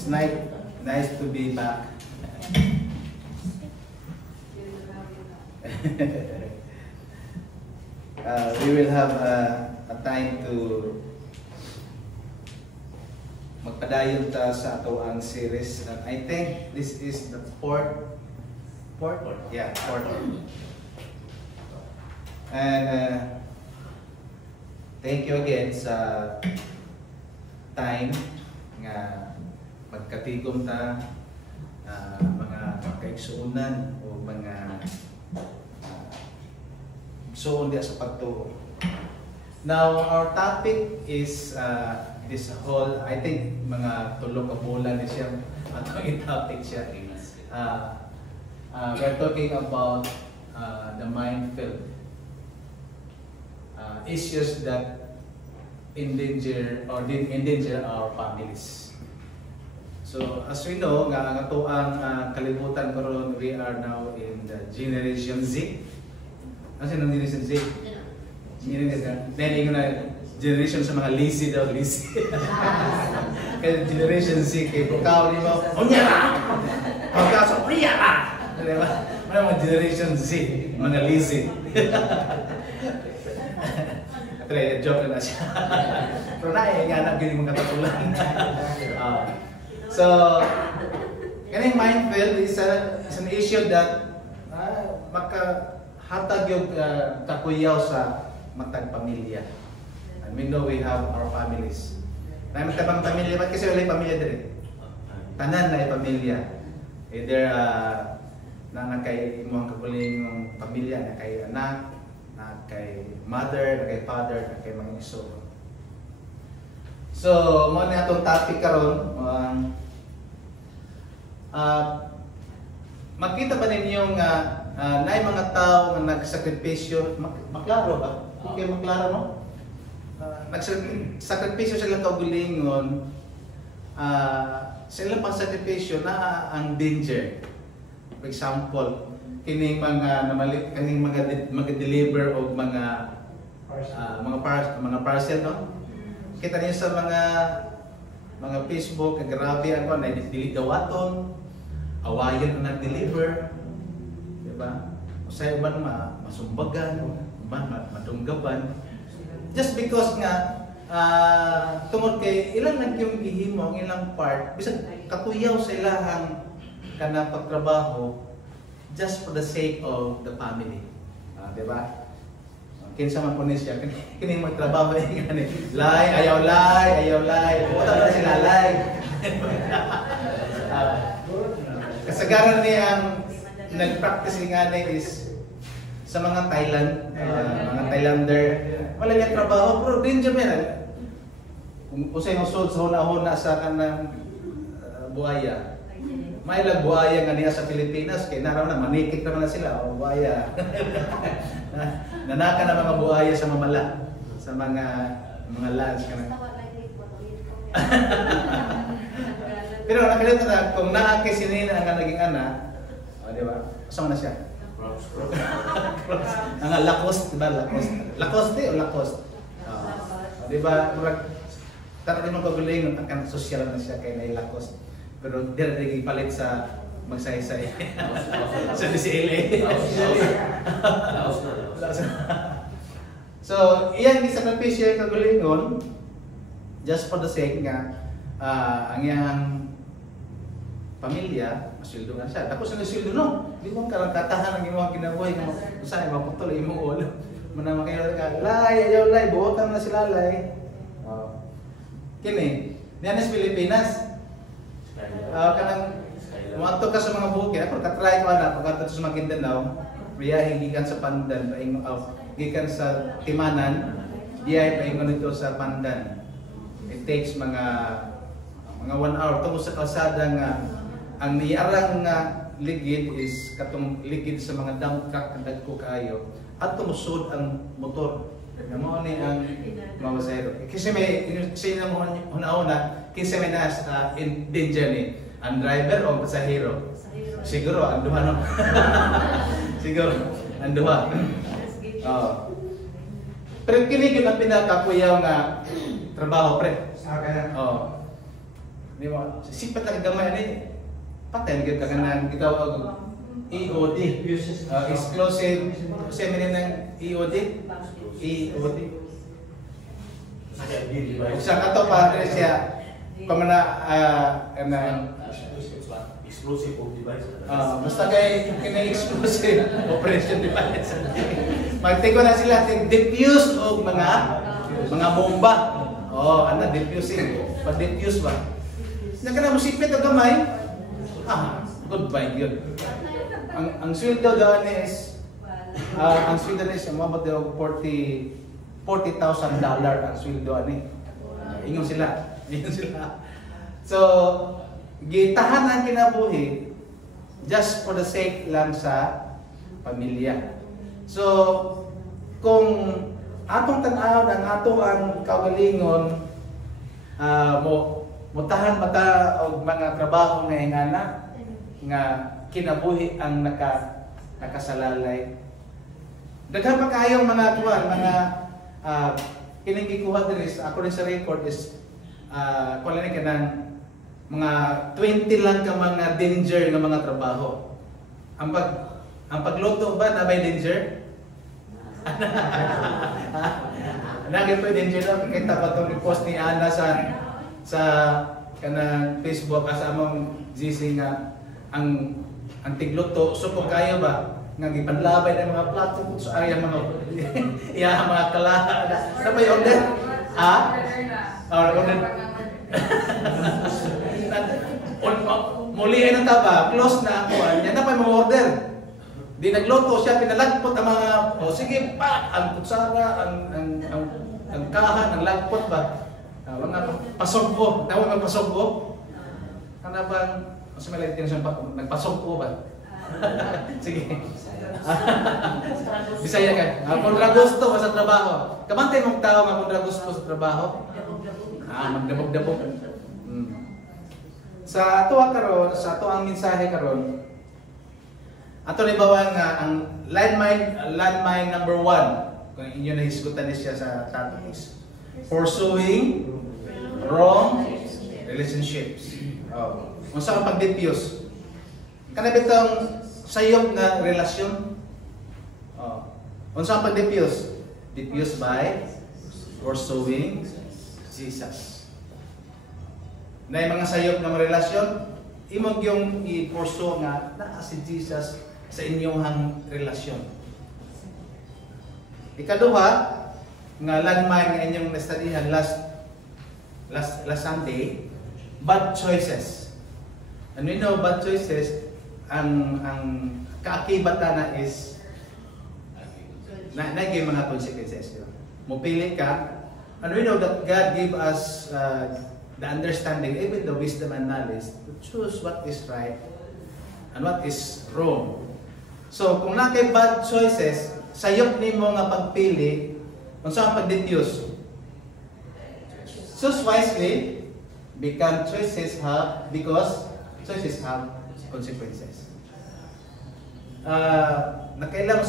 It's nice to be back. We will have a time to magpadayon ta sa ato ang series. I think this is the fourth. Yeah, fourth. And thank you again sa time nga magkatigom ta mga kaigsuunan o mga so diya sa pagtuo. Now our topic is this whole, I think mga tulong ka bulan ni siya atong topic siya. We're talking about the minefield, issues that endanger our families. So as we know, nga ato ang kalibutan karon, we are now in the Generation Z. Ano ang Generation Z? Generation sa mga lazy daw, lazy. Kaya Generation Z, kaya ikaw, di ba? Unya ka! Pagkaso, unya ka! Di ba? Ano mga Generation Z? Mga lazy. Pero joke na siya. Pero naiinganap gini mong katatulan. So, kaning minefield is an issue that makahatag yung kakuyaw sa matag pamilya. And we know we have our families. Na magtabang pamilya, ba't kasi wala yung pamilya din? Tanan na yung pamilya. Either na kay imong kabuling ng pamilya, na kay anak, na kay mother, na kay father, na kay mga iso. So, mo na itong topic karon. Makita ba ninyong na yung mga tao na nagsakripisyo, maklaro ba? Okay, maklaro, no? Nagsakripisyo silang kaugalingon, silang pagsakripisyo na ang danger. For example, kining mga deliver o mga parcel, no? Kita niyo sa mga Facebook, grabe ako, na-delete dawaton, awayan na nag-deliver, diba? Masaya ba masumbagan, matunggaban. Just because nga, tungod kay ilang nagyong gihimo, ang ilang part, bisag katuyaw sa ilahang kanang pagtrabaho, just for the sake of the family. Diba? Kinsa man po niya, kining magtrabaho gani. Ayaw lay. Puta na sila lay. Kasagaran niya ang nag-practice nga is sa mga Thailand, mga Thailander, wala niya trabaho, pero danger man. Kung usay usod sa huna-huna sa kanang buhaya. May lang buhaya nga niya sa Pilipinas, kaya naraw na manikit naman na sila, o buhaya. Nanaka na mga buhaya sa mamala, sa mga lands. Pero nakalito na, kung naakay si Nina ang naging anak, di ba? Kasama na siya. Ang Lacoste, diba? Lacoste o Lacoste? Di ba? Tatarin mong kaguling, ang social na siya kay Nay Lacoste. Pero hindi palit sa magsaysay sa DCLA. So, iyan isakripisyo yung kagulingon just for the sake nga ang iyang pamilya, masildo nga siya. Tapos ang masildo, no? Hindi mo katahan ang iyong kinabuhay kung saan maputol, iyong ulo. Muna makailala ka, ayaw lay, buotan na sila lay. Kini, niyan sa Pilipinas. Kanang umato ka sa mga bukid, ako katry ko na pagkatapos sa Maguindanao, biyahe gikan sa Pandan, gikan sa Timanan, biyahe paingon nito sa Pandan. It takes mga 1 hour tungkol sa kalsada nga ang niarang nga ligid is katong ligid sa mga dump truck na dagko kaayo at tumusod ang motor. Mo ni ang mga pasahero. Kasi may sino mo una kinsa may in danger ni ang driver o pasahero. Siguro ang duha no. Siguro ang duha. Pero kini gyud ang pinakakuyaw nga trabaho pre. Oh. Di mo, sipat lang gamay ani. Patay gyud ka kanang gitawag EOD. Exclusive seminar ng EOD. EOD. Sa kato pa siya pamana exclusive device. Basta kay kina-exclusive operation device. Magtigo na sila diffuse og mga bomba. Diffusing. Pag-diffuse ba? Nya kana musipit og gamay. Goodbye yun. Ang sweldo doon is ang sweldo is umabot daw $40,000 ang sweldo ani. Ingon sila. So, gitahan ang kinabuhi just for the sake lang sa pamilya. So, kung atong tan-aw ng ato ang kaugalingon mutahan mata og mga trabaho nga ingana nga kinabuhi ang nakasalalay. Daghan pa kayong mga tuwan, mga kining gikuha diri sa ako rin sa record is kuala ni kanang mga 20 lang ka mga danger nga mga trabaho. Ang pagluto ba na may danger? Naging pa danger na kita pa tong post ni Ana sa kanang Facebook asa among GC nga ang tigluto suko kayo ba nga gipanlabay ng mga plato sa area mga mga kalaha na pa yung order order muli ay taba close na ako yan na pa yung order di nagluto siya pinalagpot ang mga sige pa ang kutsara ang kahan ang lagpot ba mga pasogbo tawag ng pasogbo kana bang mas malay din siya nagpasogbo ba sige Bisaya ka kontra gusto sa trabaho kamantay mong tao nga kontra gusto sa trabaho magdabog-dabog sa ato karon sa ato ang mensahe karon ato ni bawang ang landmine number 1 kung inyo na hisgutan siya sa topic is pursuing wrong relationships. Unsa ang pag-diffuse? Kana bitong sayop na relasyon. Unsa ang pag-diffuse? Diffuse by pursuing Jesus. Na mga sayop na relasyon, imong yung i-pursue nga naa si Jesus sa inyong relasyon. Ikaduha, nga landmine nga inyong nastudihan last Sunday, bad choices. And we know bad choices, ang kaakibatan na is naging mga consequences. Mupili ka, and we know that God gave us the understanding, even the wisdom and knowledge to choose what is right and what is wrong. So, kung nakay bad choices, sayop nimo nga pagpili, unsa ang pag-diffuse? Choose wisely, because choices have consequences. Nakailang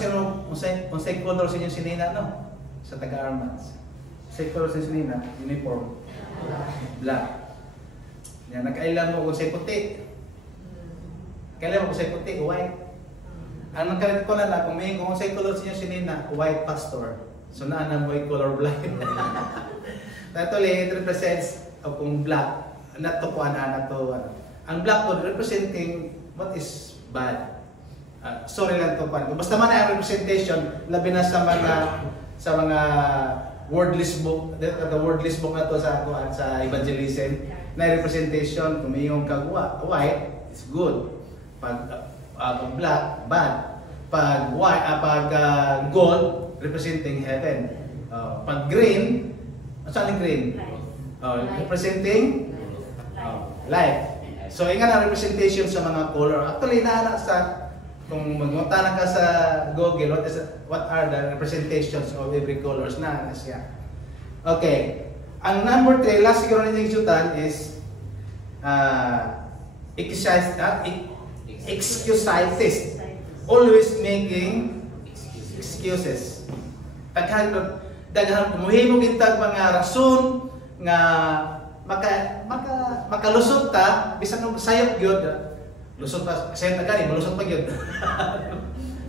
unsay color sa inyong sinina, no? Sa taga-armats. Unsay color sa sinina, uniform. Black. Yan, nakailang mo unsay puti. Kailan mo unsay puti, white. Ang nagkalit ko na kung may unsay color sa inyong sinina, white pastor. So na mo color blind. Naturally, it represents kung black, not to kuan na to. Ang black po representing what is bad. Sorry lang to kuan. Basta man ang representation labi na sa mga wordless book, the wordless book na to sa kuan sa evangelism na representation kung may yung kagwa, white is good. Pag black, bad. Pag white, gold representing heaven. Pag green, saan yung green? Representing life. So, yung nga representation sa mga color. Actually, naana sa, kung magmunta na ka sa Google, what are the representations of every colors na siya. Okay. Ang number 3, last siguro na yung isutan is excusitis. Always making excuses. Daghan muhimo gintag mga rason nga makalusot ta bisan og sayop gyud. Lusot pa sayop ta kani, malusot pa gyud.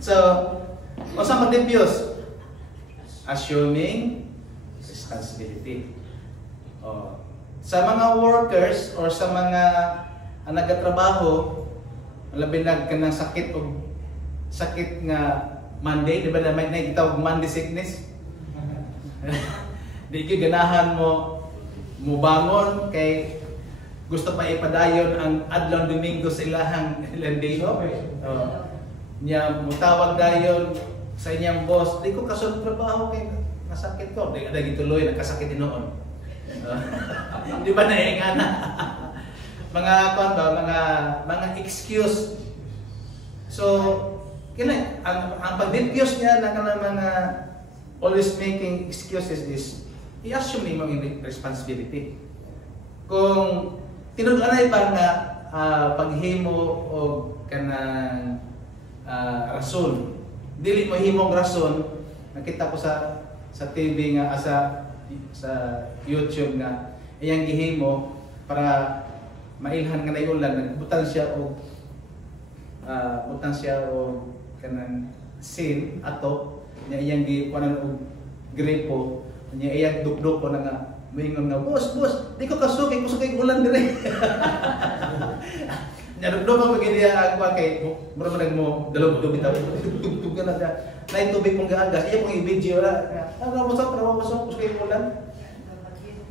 So, unsa man diffuse? Assuming responsibility. Oh. Sa mga workers or sa mga nagatrabaho, labi na kanang sakit nga Monday, di ba na may gitawag Monday sickness? Di ka ganahan mo bangon kay gusto pa ipadayon ang adlaw Domingo sa ilahang landigo. Nya mutawag dayon sa inyang boss, di ko kasunod trabaho kay nasakit ko. Di ada gituloy nagkasakit noon. Di ba naingana? Mga kon ba mga excuse. So kina ang pag-diffuse niya ng mga always making excuses is i-assume mo yung responsibility. Kung tinud-anay ba nga paghimo o kanang rason, dili mo himong rason, nakita ko sa TV nga sa YouTube nga iyang gihimo para mailhan nga ulan, nagbutan siya o kanang sin ato niya iyang kuanan og gripo niya iyang dukdok ko na nga moingon nga boss di ko kusukay ulan dire. Nya dukdok pa magidi ang kuan kay mura man mo dalog bitaw tugtug na da nay tubig mong gaagas iya pong i-video ra busok kusukay ulan,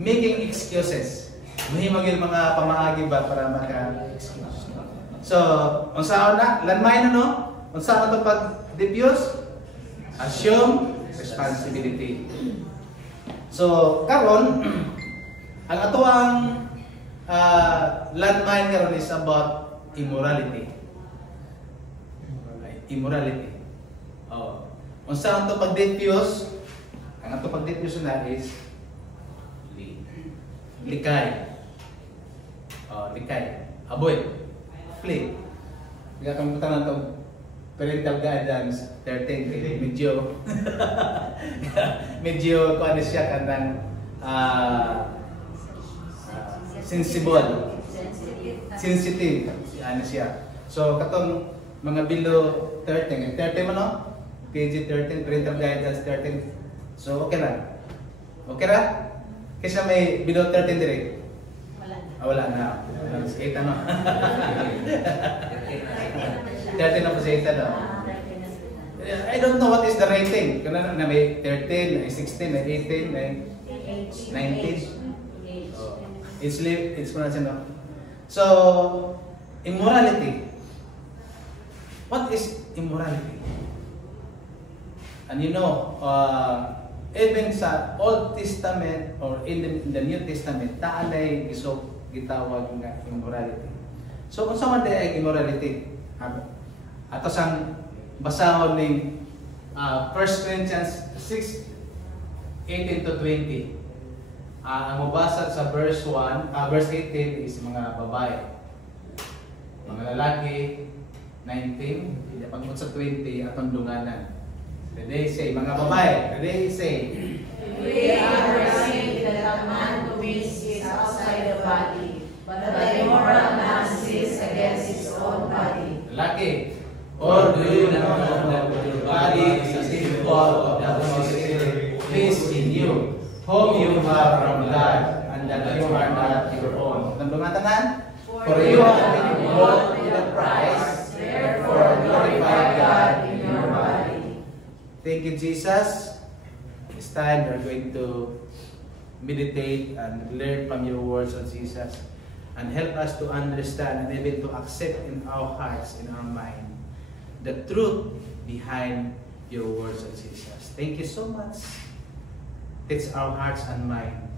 making excuses. Mahimagil mga pamaagi ba para maka-excuse. So, unsa na lanmay na no? Unsa man to pag-diffuse? Assume responsibility. So, karon ang atoang landmine karon is about immorality. Immorality. Oh. Unsa man to pag-diffuse? Ang ato pag-diffuse na is likay. Oh, likay. Avoid. Flee. Kaya kami tanong itong parental guidance 13 medyo kung ano siya kanang sensitive ano siya. So katong mga below 13 man no? PG 13 parental guidance 13. So okay ra. Okay ra? Kasi may below 13 direct. Wala na. Skate ano? 13 na po sa ita daw. I don't know what is the rating. Kung na may 13, may 16, may 18, may 19. It's pronounced no? So, immorality. What is immorality? And you know, even sa Old Testament or in the New Testament, taanay gitawag nga immorality. So kung saan man ay immorality, ato sang basahon ning 1 Corinthians 6:18 to 20. Ang mabasa sa verse 18 is mga babae. Mga lalaki 19, pagmut sa 20 atong dunganan. They say mga babae, they say we understand that a man who means is outside the body, but the immoral man sins against his own body. Lalaki, or do you not know that your body is a temple of the Holy Spirit, placed in you, whom you have from God, and that you are not your own? Tandungan for you have been bought with a price, therefore glorify God in your body. Thank you, Jesus. This time we're going to meditate and learn from your words of Jesus and help us to understand and even to accept in our hearts, in our mind, the truth behind your words of Jesus. Thank you so much. Teach our hearts and mind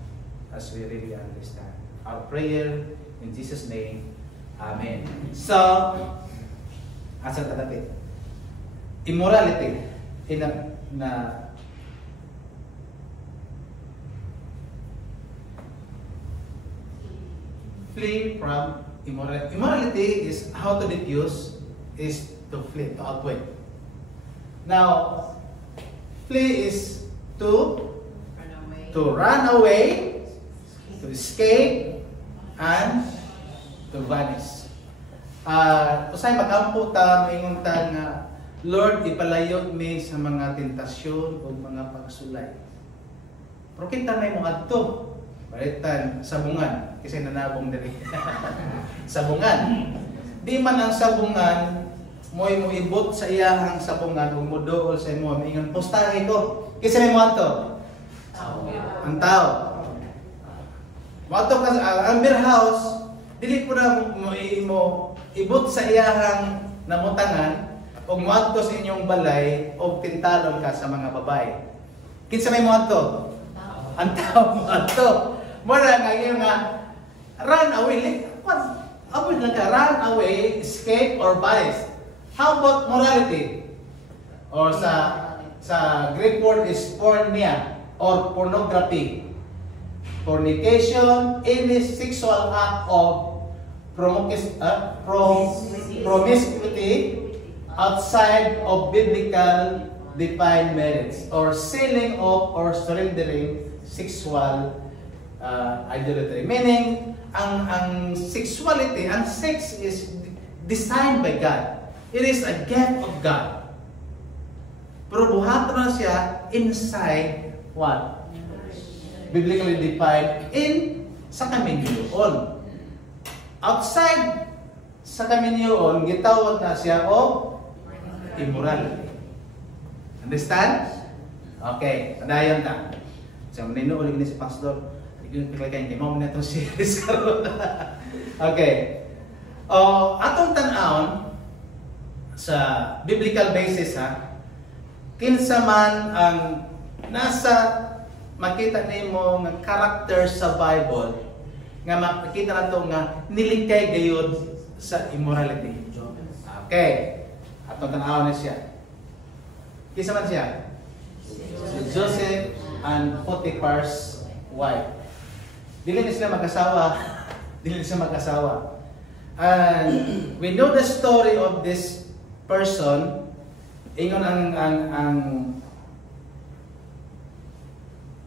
as we really understand. Our prayer in Jesus' name. Amen. So, asan tatapit? Immorality. Flee from immorality. Immorality is how to diffuse, is to flee, to outwit. Now, flee is to run away, to escape, and to vanish. Usay magampo ta maingon ta nga Lord, ipalayo mi sa mga tentasyon o mga pagsulay. Pero kita may mga adto, balitan sabungan kasi nanabong diri. Sabungan. Di man ang sabungan mo ibot sa iyahang sabungan o mudool sa imo maingon postahe ko. Kasi may mo adto. Ang tao. Mo adto ka ang beer house, dili po na mo ibot sa iyahang namutangan o muadto sa inyong balay o tintalon ka sa mga babae. Kinsa may muadto? Ang tao muadto. Mura nga yung run away. Avoid lang ka, run away, escape, or vanish. How about morality? Or sa Greek word is porneia or pornography. Fornication, any sexual act of promiscuity outside of biblical defined marriage or selling of or surrendering sexual idolatry. Meaning, ang sexuality, ang sex is designed by God. It is a gift of God. Pero buhaton na siya inside what? Biblically defined sa kaminyoon. Outside sa kaminyoon, gitawag na siya o immorality. Understand? Okay, padayon ta. So, maninuuli ni si Pastor. Iklikay kay mo na itong series karon. Okay. Atong tan-aon sa biblical basis kinsa man ang nasa makita nimo nga character sa Bible nga makita nato nga nilikay gayud sa immorality. Okay. Atong tan-aon na siya. Kinsa man siya? Si Joseph and Potiphar's wife. Dili na sila mag-asawa. Dili na sila mag-asawa. And we know the story of this person. Ingon ang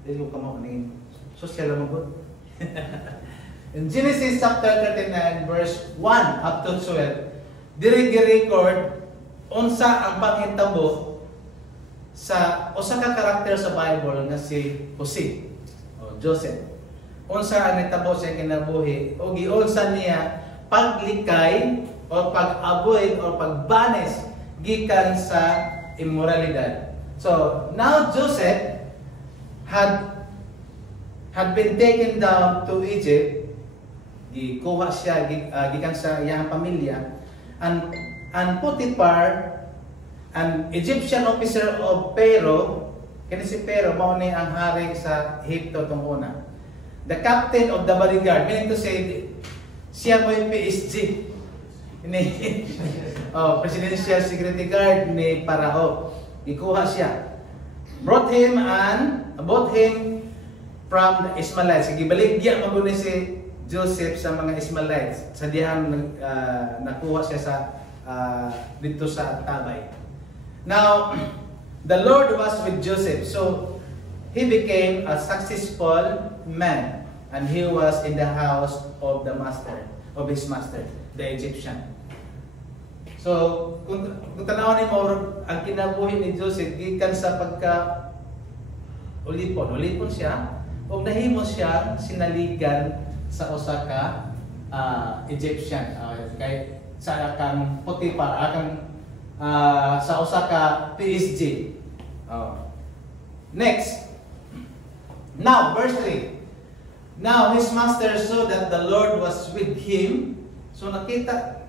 dili ko kamo ning social mo gud. In Genesis chapter 39 verse 1 up to 12, diri gi-record unsa ang panghitabo sa usa ka karakter sa Bible nga si Jose o Joseph. Unsa ang nitabo sa kinabuhi o giunsa niya paglikay o pag-avoid o pagbanes gikan sa immoralidad. So, now Joseph had been taken down to Egypt. Gikuha siya gikan sa iyang pamilya. And Potiphar, an Egyptian officer of Pharaoh, kini si Pharaoh mao ni ang hari sa Egypto tong una. The captain of the bodyguard, meaning to say, siya mo yung PSG ni Presidential Security Guard ni Parao. Ikuha siya. Brought him from the Ishmaelites. Gibaligya mo ni si Joseph sa mga Ishmaelites. Sa dihan nakuha siya sa dito sa Tabay. Now, the Lord was with Joseph, so he became a successful man, and he was in the house of his master, the Egyptian. So, kung tanawin mo ang kinabuhi ni Joseph, gikan sa ulipon siya, o nahimo siya sinaligan sa usa ka Egyptian, kay sa kang Potiphar, sa usa ka PSG. Next. Now, verse 3. Now, his master saw that the Lord was with him. So, nakita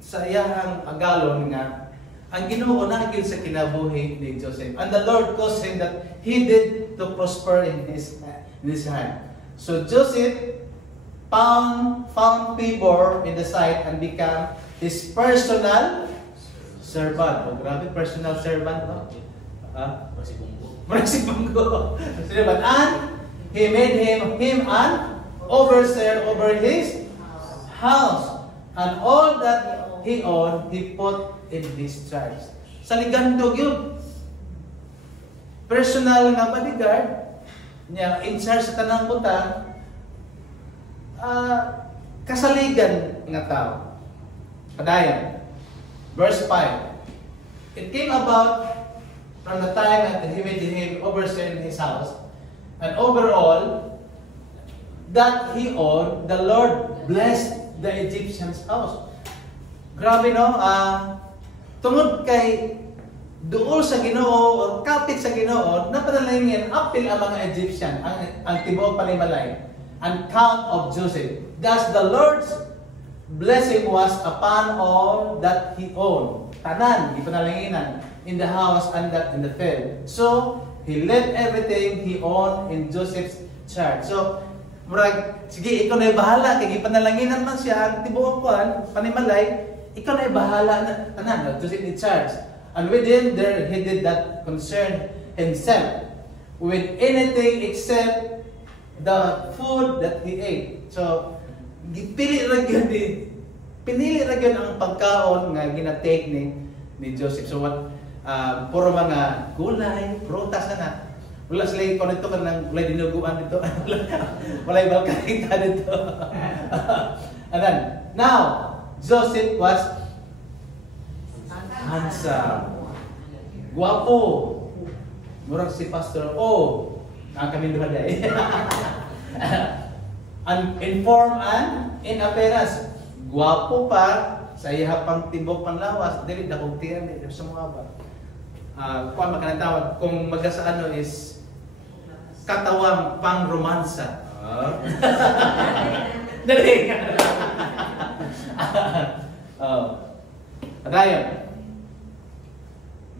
sa iyang agalon nga ang Ginoo nagil sa kinabuhi ni Joseph. And the Lord caused him that he did to prosper in his hand. So, Joseph found favor in the sight and became his personal servant. Oh, grabe, personal servant, no? Si Bungo. And he made him an overseer over his house. And all that he owned, he put in his charge. Saligandog yun. Personal nga bodyguard niya, in charge sa tanang butang, kasaligan nga tao. Padayon. Verse 5. It came about from the time that he made him overseer in his house, and overall, that he owned, the Lord blessed the Egyptian's house. Grabe no? Tungod kay duol sa Ginoo o kapit sa Ginoo, napadalangin apil ang mga Egyptian, ang tibuok panimalay, and count of Joseph. Thus the Lord's blessing was upon all that he owned. Tanan, ipanalanginan in the house and that in the field. So he left everything he owned in Joseph's charge. So murag, sige, ikaw na bahala kay ipanalanginan man siya ang tibuok panimalay, ikaw na bahala na tanan, Joseph in charge. And within there, he did not concern himself with anything except the food that he ate. So, pinili ra gyud ang pagkaon nga ginatake ni Joseph. So what puro mga gulay, prutas na. Wala sila konekto kan nang wala dinuguan dito. Wala balkanita dito. And then, now Joseph was handsome, guwapo. Murag si Pastor ang kami duha day. Uninformed and in appearance. Guwapo pa sa iya pang tibok panlawas, dili dakog tiyan ni sa mga ba. Kuan makanatawag kung magasa ano is katawang pang romansa. Dali. Padayon.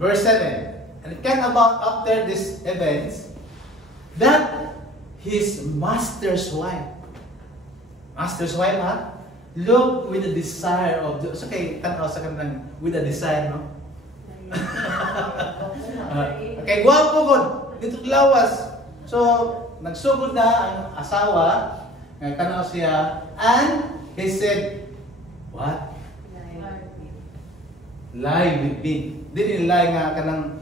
Verse 7. And it came about after these events that his master's wife, looked with a desire of Joseph. So, okay, tanaw sa kanang with a desire, no? Okay, guwapo ko dito lawas. So, nagsugod na ang asawa, tanaw siya, and he said, what? Lie with me. Dili lie nga kanang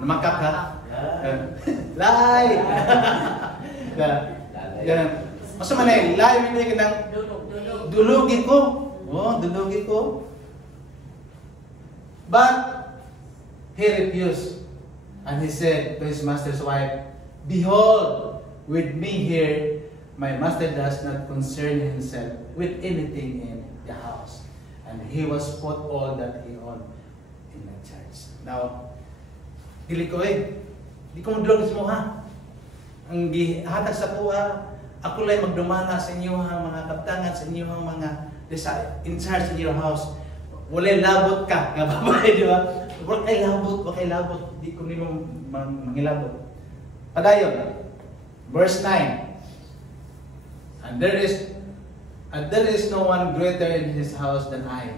namakak ha? Lie! Masa man ay lie with me kanang dulugi ko. Dulugi ko. But he refused. And he said to his master's wife, behold, with me here, my master does not concern himself with anything in the house. And he was put all that he owned in the church. Now, dili ko di ko madulog sa mga. Ang gihatag sa kuha, ako lang magdumana sa inyo mga kaptangan, sa inyo mga in charge in your house. Walay labot ka, nga babae, di ba? Wakay labot, di ko nimo mangilabot. Padayon, verse 9. And there is no one greater in his house than I.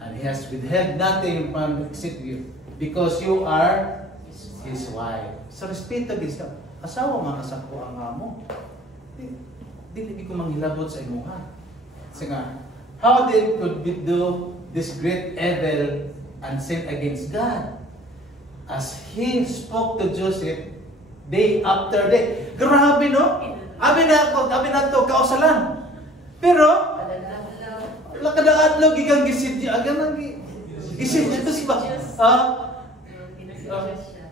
And he has withheld nothing from except you, because you are his wife. Sa respeto gisa, asawa mga sako ang amo. Di ko manghilabot sa imuha. Kasi nga, how then could we do this great evil and sin against God? As he spoke to Joseph day after day. Grabe, no? Abi na to kausalan. Pero lakadaan gikan gisid niya agan gisid niya to siya.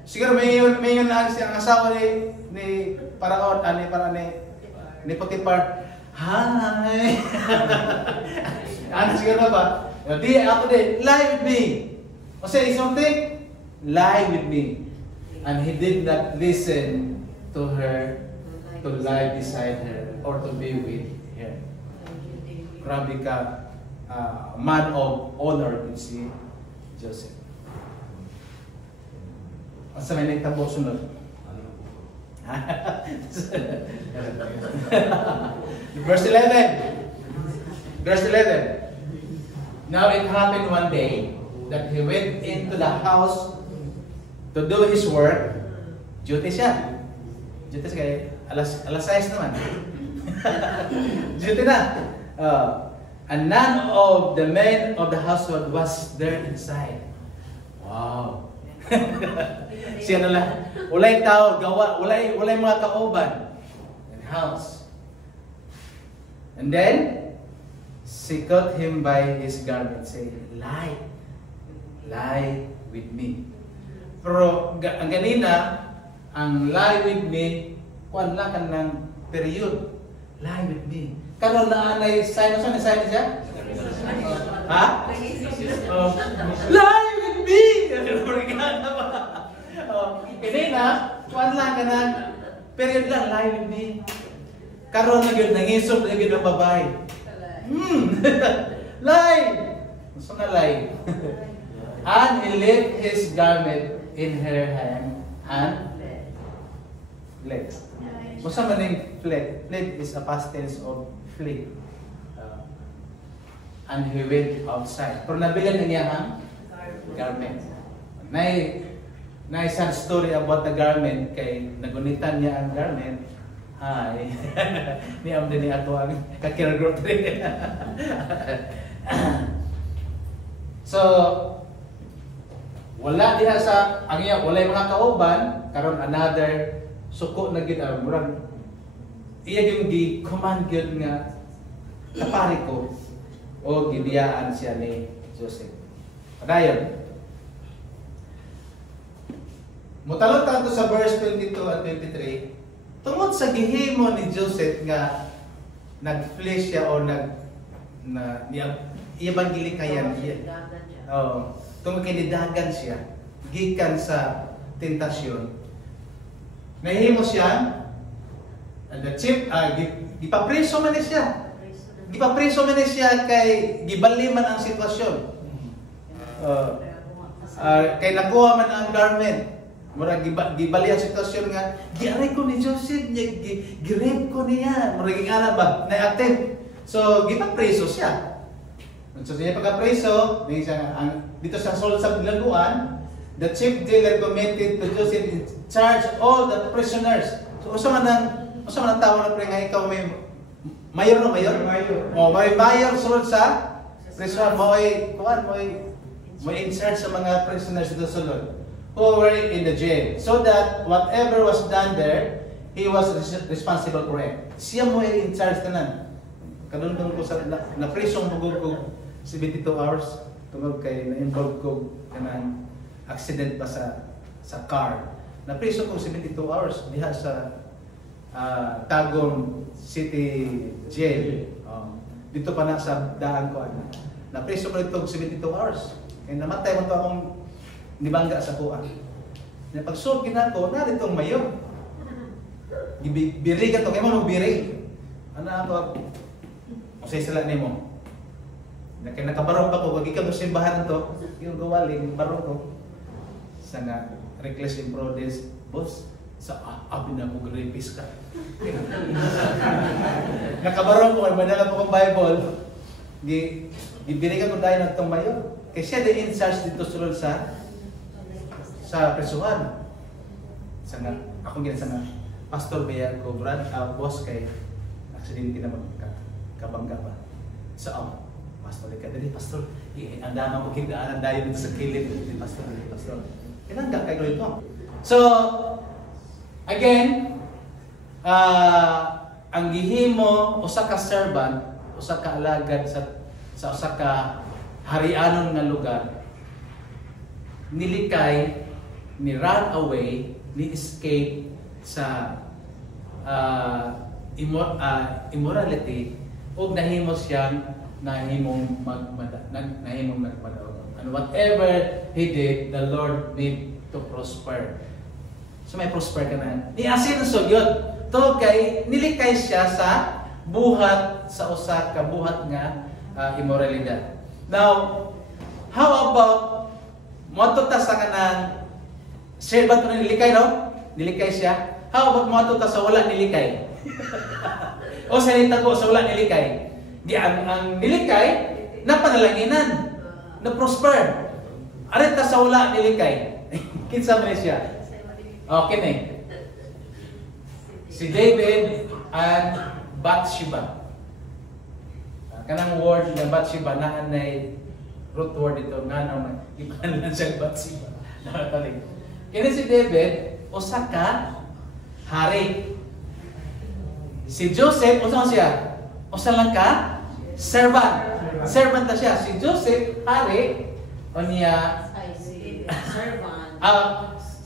Siguro may yun lang siya ang asawa ni Paraon ni Potiphar. Hi. Ano siguro ba? Di ako din, lie with me. O say something, lie with me. And he did not listen to her to lie beside her or to be with her. Grabe ka, man of honor could see Joseph. Asa may nagtabo sunod? Verse 11. Verse 11. Now it happened one day that he went into the house to do his work. Duty siya. Duty siya. Alas 6 naman. Duty na. And none of the men of the household was there inside. Wow. Siya na lang. Walay tao, gawa, walay mga kauban in house. And then she caught him by his garment, saying, "Lie, lie with me." Pero ang ganina, ang lie with me, kuan lang ka ng period. Lie with me. Karon na anay sign siya? Ha? Oh. Lie with me! Origana ba? Oh. Ganina, kuan lang ka ng period lang, lie with me. Karon na yun, nangisog na yun ang babae. Lie! Gusto nga lie. And he laid his garment in her hand and fled. Basta man yung fled. Fled is a past tense of flee. And he went outside. Pero nabilan niya ang garment. Na isang story about the garment kay nagunitan niya ang garment. Ay, niyam din niya ito ang kakira group rin. So, wala diha sa ang iya walay mga kauban karon another suko na gid murag iya yung gi-command gyud nga kapari ko o gibiyaan siya ni Joseph. Padayon. Mutalon ta sa verse 22 at 23. Tungod sa gihimo ni Joseph nga nag-flee siya o iyang gilikayan niya. Oh, tungod kay nidagan siya gikan sa tentasyon. Nahimo siya the chief gipapreso man siya. Gipapreso man siya kay gibaliman ang sitwasyon. Kay nakuha man ang garment. Murag gibali ang sitwasyon nga giaray ko ni Joseph niya gi-rape ko niya murag ana ba na-attempt. So gipapreso siya. So siya pagka-preso, dito sa Saul sa Bilaguan, the chief jailer committed to Joseph in charge all the prisoners. So usa man ang tawag na pre nga ikaw may mayor no mayor. Oh, may mayor sulod sa prison mo in charge sa mga prisoners dito sulod who were in the jail, so that whatever was done there, he was responsible for it. Siya mo in charge tanan. Kadundong ko sa na-prison bugog ko 72 hours tungod kay na-involve ko kanang accident pa sa car. Na-prison ko 72 hours diha sa Tagum City Jail. Dito pa na sa daan ko. Na-prison ko dito 72 hours. Kaya namatay mo to akong nibangga sa kuha. Pag-solve ginako, na ditong mayor. Biri ka to, kaya mo biri. Ano ako? Usay sila ni mo. Kaya nakabarong pa ko, wag ikaw simbahan to, yung gawaling, barong ko. Sa nga, reckless imprudence, boss, sa abi na ko rapist ka. Nakabarong ko, madala po kong Bible. Bibiri ka ko dahil ng mayor. Kaya siya din in charge dito sulod sa presuhan. Sana ako gina sana pastor baya ko Brad boss kay aksidente na magkabangga pa. So pastor ka dili pastor andama ko kidaan dayon dito sa kilid ni pastor. Kinangga kay ito. So again ang gihimo usa ka servant, usa ka alagad sa usa ka harianon nga lugar nilikay ni run away, ni escape sa immorality ug nahimo siyang nahimong nagpadaog. And whatever he did, the Lord made to prosper. So may prosper ka na. Niasin ang sugyot. To kay nilikay siya sa buhat sa usa ka buhat nga immoralidad. Now, how about moto ta sa kanang servant ko nilikay no? Nilikay siya. How about moto ta sa wala nilikay? O salita ko sa wala nilikay. Di ang nilikay na panalanginan, na prosper. Arit ta sa wala nilikay. Kinsa man siya? Okay na. Si David and Bathsheba. Kanang word ng Bathsheba na anay root word ito nga naman iban lang siya Bathsheba. Nakataling. Kini si David usa ka hari. Si Joseph usa siya Usa lang ka servant. Servant na siya. Si Joseph hari o niya Ay, si servant.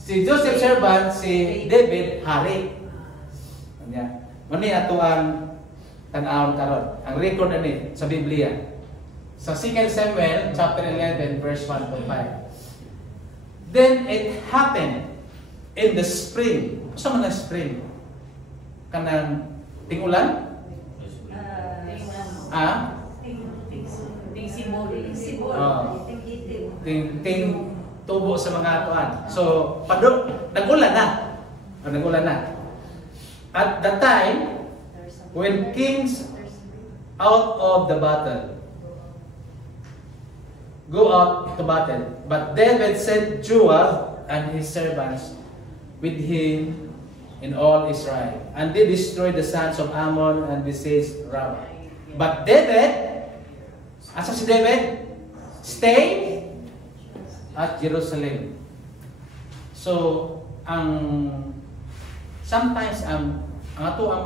si Joseph servant, si David hari. Kanya. Muni ato ang tan-awon karon. Ang record ani sa Biblia. Sa 2 Samuel chapter 11 verse 1 to 5. Then it happened in the spring. Sa man na spring? Kanang ting-ulan? Ting tubo sa mga tuan. So, nag-ulan na. Nag-ulan na. At the time, when kings out of the battle, go out to battle. But David sent Joab and his servants with him in all Israel. And they destroyed the sons of Ammon and besieged Rabbah. But David, asa si David? Stay at Jerusalem. So, sometimes ang ato ang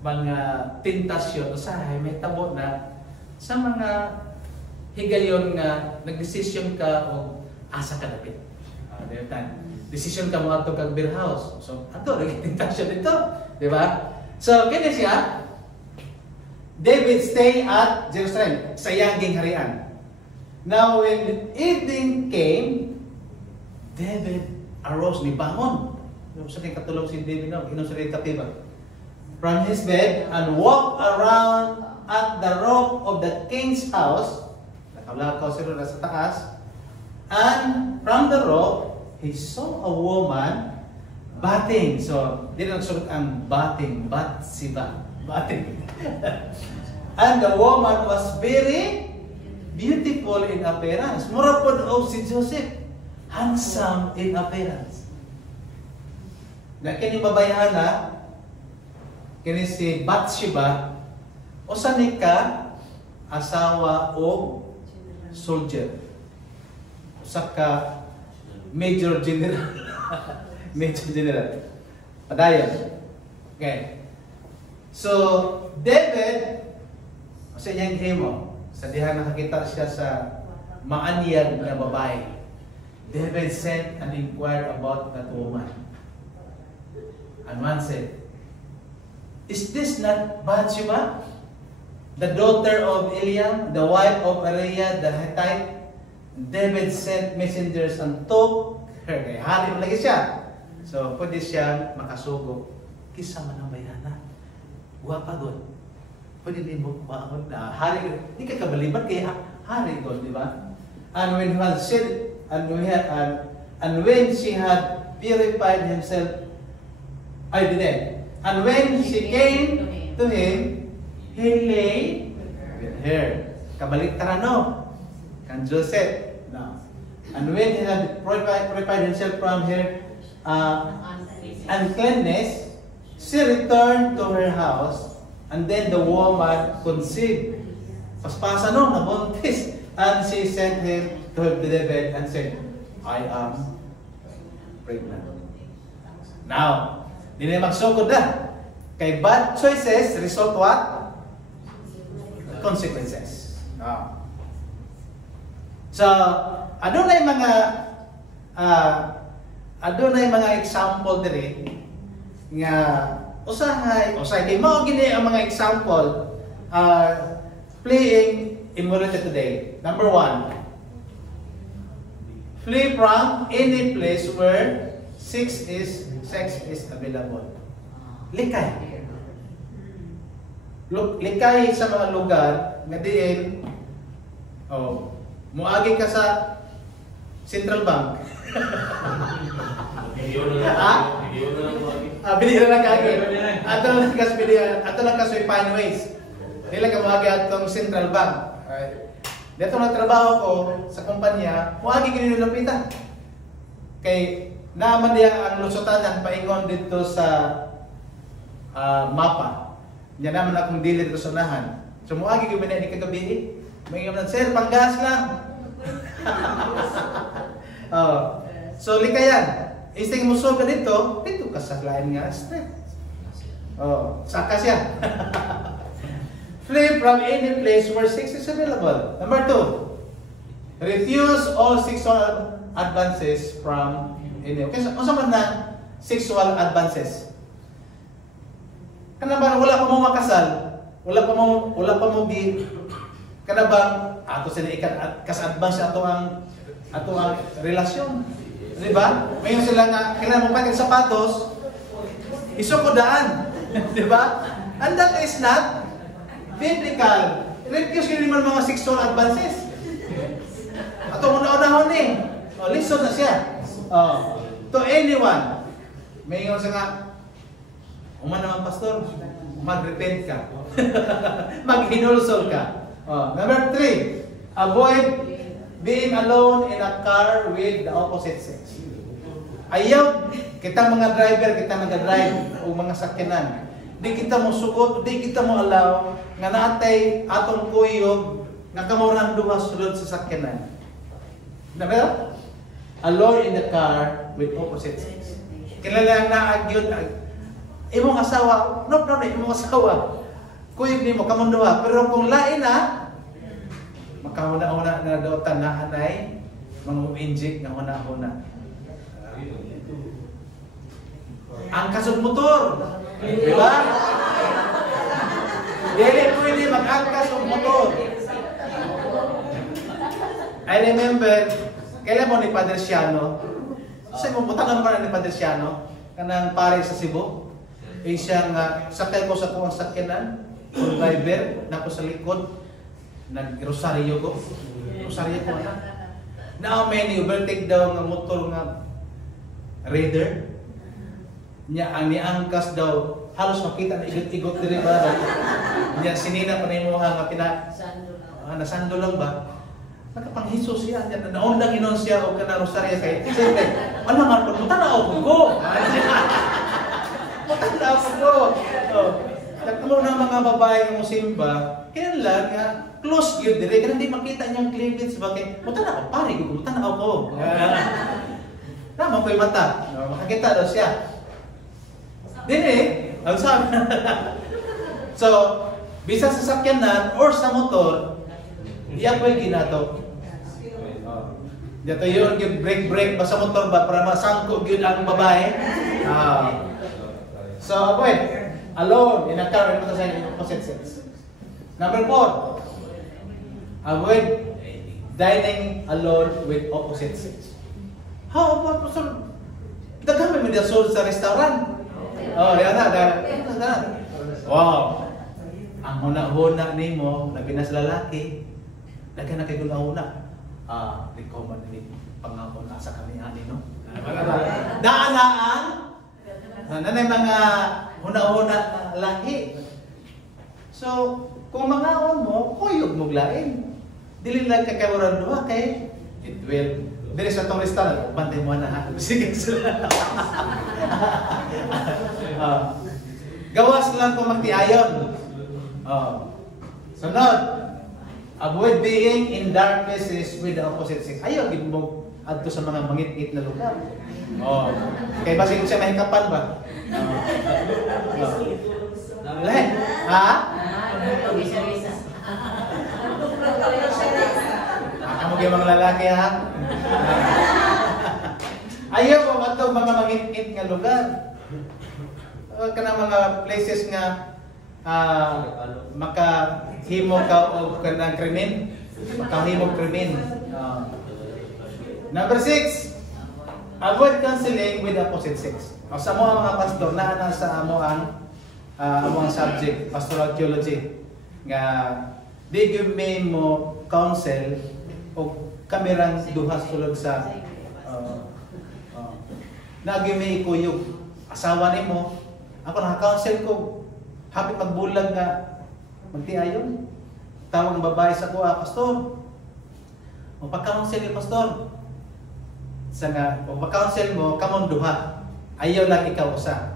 mga tentasyon usahay may tabo na sa mga higayon nga nagdesisyon ka o asa ka dapit. Decision ka mo ato kag beer house. So, ato naging tentasyon dito, di ba? So, kaya siya, David stay at Jerusalem, sa iyang gingharian. Now, when evening came, David arose, ni bangon. Sa kay katulog si David, inom sa katiba. From his bed and walked around at the roof of the king's house. Nakalakaw siya sa taas. And from the roof, he saw a woman batting. So, di na nagsulat ang batting, Bathsheba. Batting. And the woman was very beautiful in appearance. Mura po o si Joseph. Handsome in appearance. Na kini babayan na, kini si Bathsheba, o sani ka asawa o soldier. Usa ka major general. Major general. Padayon. Okay. So, David, sa iyang himo, sa diha nakakita siya sa maanyag na babae. David sent and inquired about that woman. And one said, "Is this not Bathsheba, the daughter of Eliam, the wife of Uriah the Hittite?" David sent messengers and took her. Hari mo lagi siya. So, pwede siya makasugo. Kisa man ang bayana. Guwapagod. Pwede din mo maamod na hari. Hindi ka kabaliban kaya hari ko, di ba? And when he had said, and when she had purified himself, I didn't. And when she came to him, he lay with her. Kabaliktaran, no? Kan Joseph. No. And when he had purified himself from her uncleanness, she returned to her house, and then the woman conceived. Paspasa no, nabuntis. And she sent him to David and said, "I am pregnant." Now, di na magsugod na. Kay bad choices, result what? Consequences. Now, so, adunay mga example diri nga usahay kay mao gini ang mga example playing immorality today. Number 1, flee from any place where sex is available. Likay. Likay sa mga lugar nga diin muagi ka sa Central Bank. Bili na lang kagad. Ato lang ka sa Pineways. Dili ka muagi atong Central Bank. Dito nagtrabaho ko sa kumpanya, muagi kini nilapitan. Kay naaman diya ang lusutanan paingon dito sa mapa. Diyan naman akong dili dito sa unahan. So muagi gyud ni kagabi. May ingon, "Sir, panggas lang." So likayan. Instead mo ka dito ka sa lain nga street. Oh, saka siya. Flee from any place where sex is available. Number 2, refuse all sexual advances from any. Okay, so man na sexual advances. Kana ba wala pa mo makasal, wala pa mo gi kana ba ato sila kas-advance ato ang relasyon. Di ba? Mayon sila nga kailangan mo pakai sapatos, isukudaan. Di ba? And that is not biblical. Refuse yun naman mga sexual advances. Ato una-unahon eh. Oh, listen na siya. Oh, to anyone. Mayon siya nga, uman naman pastor, mag-repent ka. Mag-hinulsol ka. Oh, number 3, avoid being alone in a car with the opposite sex. Ayaw, kita mga driver, kita nag-drive o mga sakyanan. Di kita mo sugot, di kita mo allow nga naatay atong kuyog nga kamurang duha sulod sa sakyanan. Diba? Alone in the car with opposite sex. Kailangan naagyod, imong asawa, no problem, imong asawa. Kuyog ni mo, kamong duha. Pero kung lain na, makahuna-una na daw tanaan mga inject na huna-huna. Ang kasog motor. Diba? Dili pwede mag-angkas og motor. I remember, kailan mo ni Padre Siano? Kasi mumutanan pa ni Padre Siano, kanang pare sa Cebu. Siya nga, sakay ko sa kuwang sakyanan, driver, nako sa likod, nag-rosaryo ko. Rosaryo ko na. Now many overtake daw ng motor nga raider. Nya ang niangkas daw halos makita na igot-igot diri ba. Nya sinina pa nimo nga nasando lang ba. Nagpanghiso siya nya naundang inon siya og kana rosaryo kay siyempre ano man pud tanaw ko. Tanaw ko. Oh. Nagtumo ng mga babae nga mosimba, kinahanglan nga close gyud diri kana di makita niyang cleavage ba kay mutanaw pare ko mutanaw ko. Naman ko'y mata. Makakita daw siya. Dili, ang sabi. So, bisa sa sakyanan or sa motor, iyan ko'y ginato. Dito yun, yung break ba sa motor ba para masangkog yun ang babae. So, avoid. Alone, in a car, in opposite sex. Number 4, avoid dining alone with opposite sex. How about pastor? Daghan may sold sa restaurant. Oh, yan na. Wow. Ang huna-huna nimo, labi na sa lalaki, daghan na kay huna-huna. Di ko man ni pangako na sa kaniani, no? Daanaan. Nanay mga huna-huna lalaki. So, kung mangaon mo, kuyog mo lain. Dili lang kay kamuran duha kay it will. Dili sa tong restaurant, bantay mo na ha. Sige sila. Gawas lang kung magtiayon. Sunod, avoid being in dark places with the opposite sex. Ayaw, gid mo adto sa mga mangit-ngit na lugar. Kay basig siya mahikapan ba? Lahat. Ha? Kamu gyud mga lalaki ha. Ayaw mo ato mga mangit-ngit nga lugar. Kana mga places nga makahimo ka og kanang krimen, makahimo krimen. Number 6, avoid counseling with opposite sex. Sa mga pastor na sa amo ang subject, pastoral theology, nga di gyud may mo counsel o kamerang duha sulod sa nagi may kuyog asawa nimo. Ako naka-counsel ko hapit magbulag nga magtiayon. Tawag ng babae sa kuha, pastor. O pag-counsel ni pastor. Sa nga, o pag-counsel mo, kamon duha. Ayaw lang ikaw usa.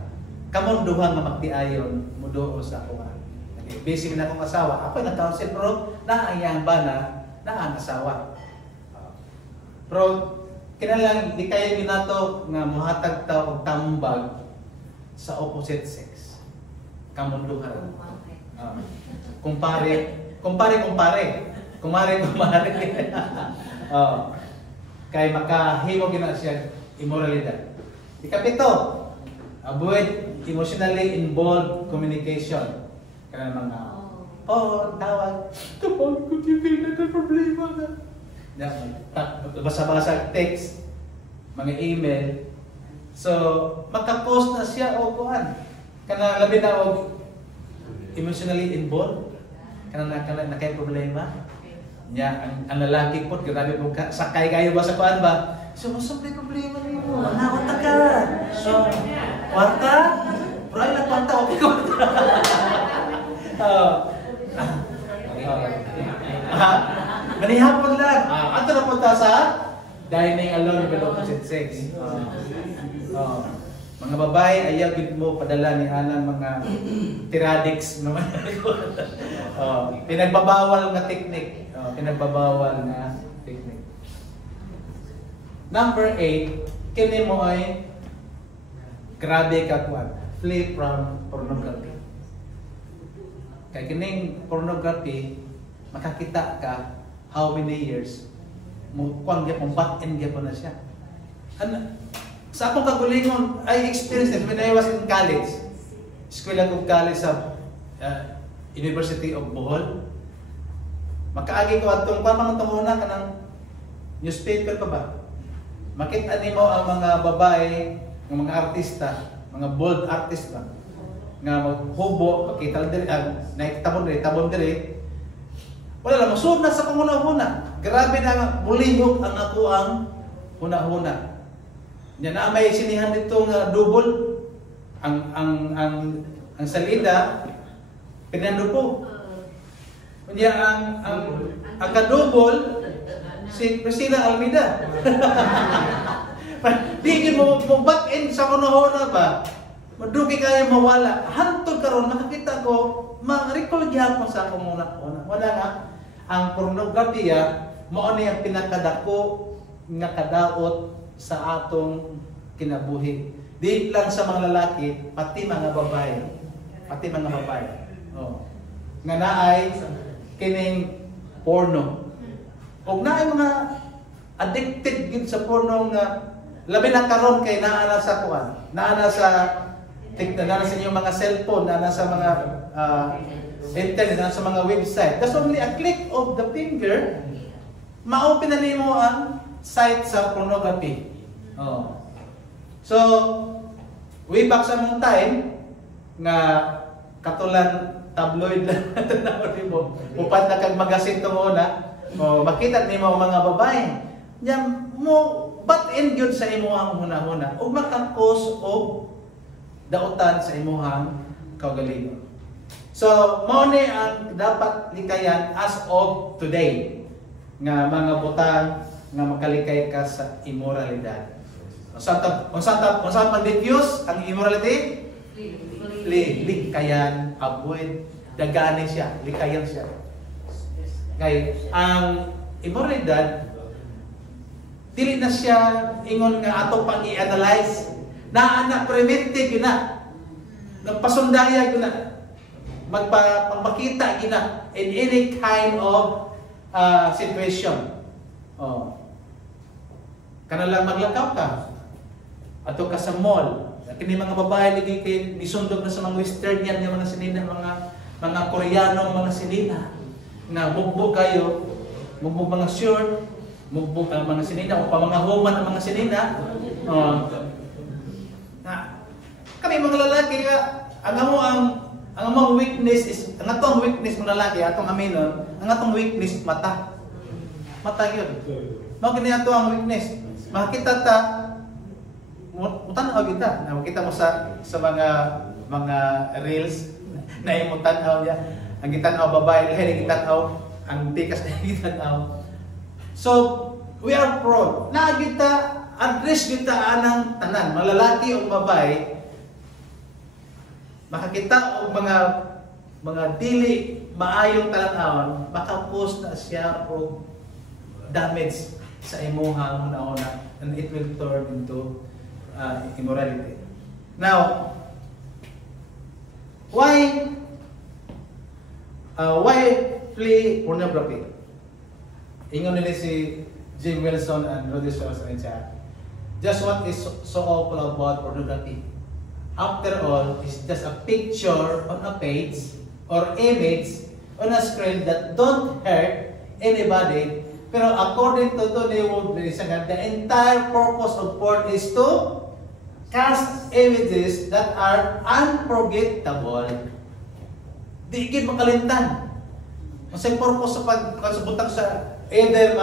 Kamon duha nga magtiayon mo do sa kuha. Okay, basic na akong asawa. Ako nag-counsel pero naayang ba na ang asawa. Pero kinahanglan di kayo ginato nga mohatag ta og tambag sa opposite sex. kamunduhan. Kumpare. Kay makahimo gina siya immoralidad. Ikapito, avoid emotionally involved communication. Kaya mga tawag. Kapag ko yung problema ka. Basa-basa text, mga email. So, makapost na siya o kuhan. Kana labi na o emotionally involved. Kana kay problema. Nya ang lalaki po grabe mo sakay kayo ba sa kuan ba? So may problema nimo. Nakota ka. So, kwarta? Pero ay kwarta o kwarta. Manihapon lang. Ato na punta sa dining alone with opposite sex. Mga babae, ayaw gid mo padala ni anang mga tiradics naman. Pinagbabawal nga technique. Pinagbabawal nga technique. Number 8, kini mo ay grabe ka kuan. Flee from pornography. Kaya kining pornography, makakita ka how many years mo kuan gyapon back-end gyapon na siya. Sa akong kagulingon, I experienced it when I was in college. Eskwela ko college sa University of Bohol. Makaagi ko atong pamang tunguna kanang newspaper pa ba? Makita nimo ang mga babae, ng mga artista, mga bold artist ba? Nga maghubo, makita diri tabon diri. Wala lang masud na sa panguna-una. Grabe na nga bulihok ang ako ang huna-huna. Nya na may sinihan dito nga double ang salida pinandupo. Nya ang kadouble si Priscilla Almeida. Di mo back in sa una-una ba? Madugi kayo mawala. Hantod karon makakita ko, ma-recall gyapon sa akong una-una. Wala nga ang pornografiya mao ni ang pinakadako nga kadaot sa atong kinabuhi. Di lang sa mga lalaki, pati mga babae. Nga naay kining porno. Og naay mga addicted gid sa porno nga labi na karon kay naa sa kuan. Naa sa inyong mga cellphone, naa sa mga internet, naa sa mga website. That's only a click of the finger, ma-open na nimo ang site sa pornography. So, way back sa mong time, nga katulan tabloid lang natin mo. Upat na kag magasin itong una, makita nimo mga babae. Yan mo, but in yun sa imuhang huna-huna. O makakos o dautan sa imuhang kaugalingon. So, mao ni ang dapat likayan as of today. Nga mga butang nga makalikay ka sa immoralidad. Unsa man diffuse ang immorality? Likayan, avoid, dagani siya, likayan siya. Kay ang immoralidad dili na siya ingon nga ato pang i-analyze. Naa primitive yun na. Nagpasundaya yun na. Magpakita yun na in any kind of situation. Kana lang maglakaw ka. Ato ka sa mall. Kini mga babae ni sundog na sa mga western yan nga mga sinina, mga Koreano mga sinina. Nga bugbog kayo, bugbog mga short, bugbog ang mga sinina o pa mga human ang mga sinina. Kami mga lalaki nga ang among weakness is ang atong weakness mga lalaki atong aminon, ang atong weakness mata. Mata yun. Mao kini ato ang weakness. Makita ta mutanaw kita. Makita mo sa mga reels na imutanaw niya. Ang gitanaw babae, lahi gitanaw ang tikas na gitanaw. So, we are prone. Na kita address kita anang tanan, mga lalaki o babae. Makakita o mga dili maayong talan-aon, makapost na siya o damage sa imuhang una-una, and it will turn into immorality. Now, why flee pornography? Ingon nila si Jim Wilson and Roddy Schwartz siya. Just what is so awful about pornography? After all, it's just a picture on a page or image on a screen that don't hurt anybody. Pero according to Tony Wood, the entire purpose of porn is to cast images that are unforgettable. Di ikit makalintan. Masay purpose sa pagsabutang sa either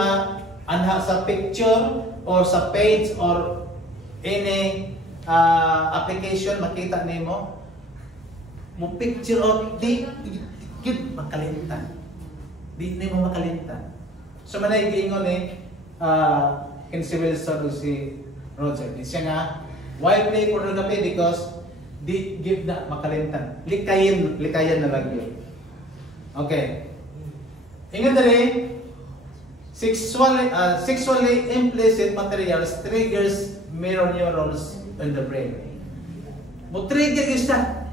anha sa picture or sa page or any application makita nimo mo picture o di makalintan. Di nimo makalintan. So manay giingon ni si Wilson o si Roger. Siya nga, why play pornography? Because di give na makalintan. Likayan na lang yun. Okay. Ingon na rin, sexually implicit materials triggers mirror neurons in the brain. Mo trigger isa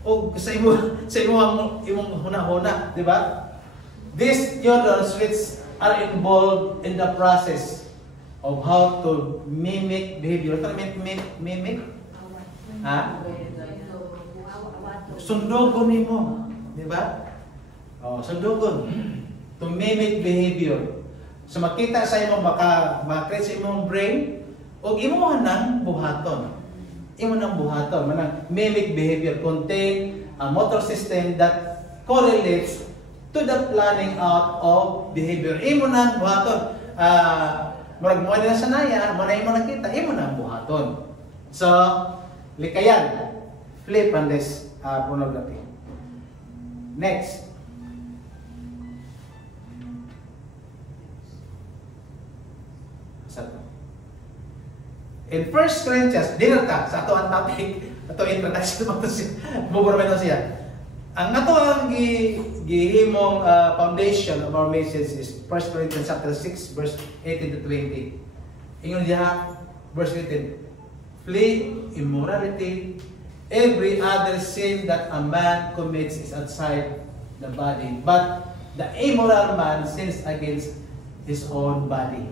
o sa imong huna-huna, di ba? These neurons which are involved in the process of how to mimic behavior. Ito mimic? Ha? Sundugon mo, di ba? Oh, sundugon. To mimic behavior. So makita sa imo makakreate sa imong brain o imo nang buhaton. Imo nang buhaton manang mimic behavior contain a motor system that correlates to the planning out of behavior. Imo nang buhaton. Murag mo na sanaya, mo na imo nakita, imo nang buhaton. So likayan, flip on this pornography. Next. In 1 Corinthians, dinner ta sa ato ang topic, ato introduction mo to siya. Buburman siya. Ang ato ang gihimong foundation of our message is 1 Corinthians chapter 6 verse 18 to 20. Ingon diha verse 18. Flee immorality. Every other sin that a man commits is outside the body, but the immoral man sins against his own body.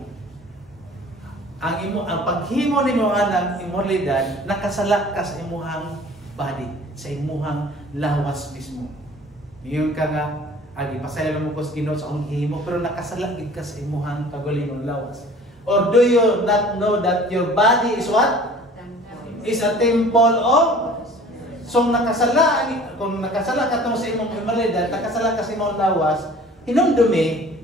Ang paghimo nimo ng immoralidad, nakasala ka sa imuhang body, sa imuhang lawas mismo. Ngayon ka nga, pasaylo mo ko sa Ginoo sa akong gihimo, pero nakasala gid ka sa imuhang kagalingon lawas. Or do you not know that your body is what? Is a temple of? So kung nakasala ka sa imong immoralidad, nakasala ka sa imong lawas, hinumdumi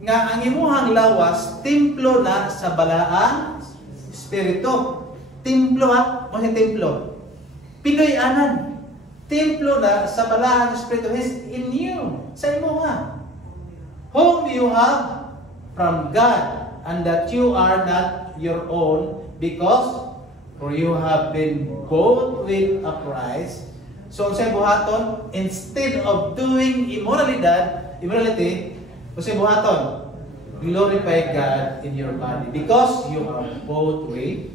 nga ang imuhang lawas templo na sa balaang espiritu. Templo mo si templo. Pinoy anan. Templo na sa balaang espiritu is in you. Sa imo nga. Whom you have from God, and that you are not your own, because for you have been bought with a price. So sa buhaton, instead of doing immorality, kasi buhaton, glorify God in your body because you are bought with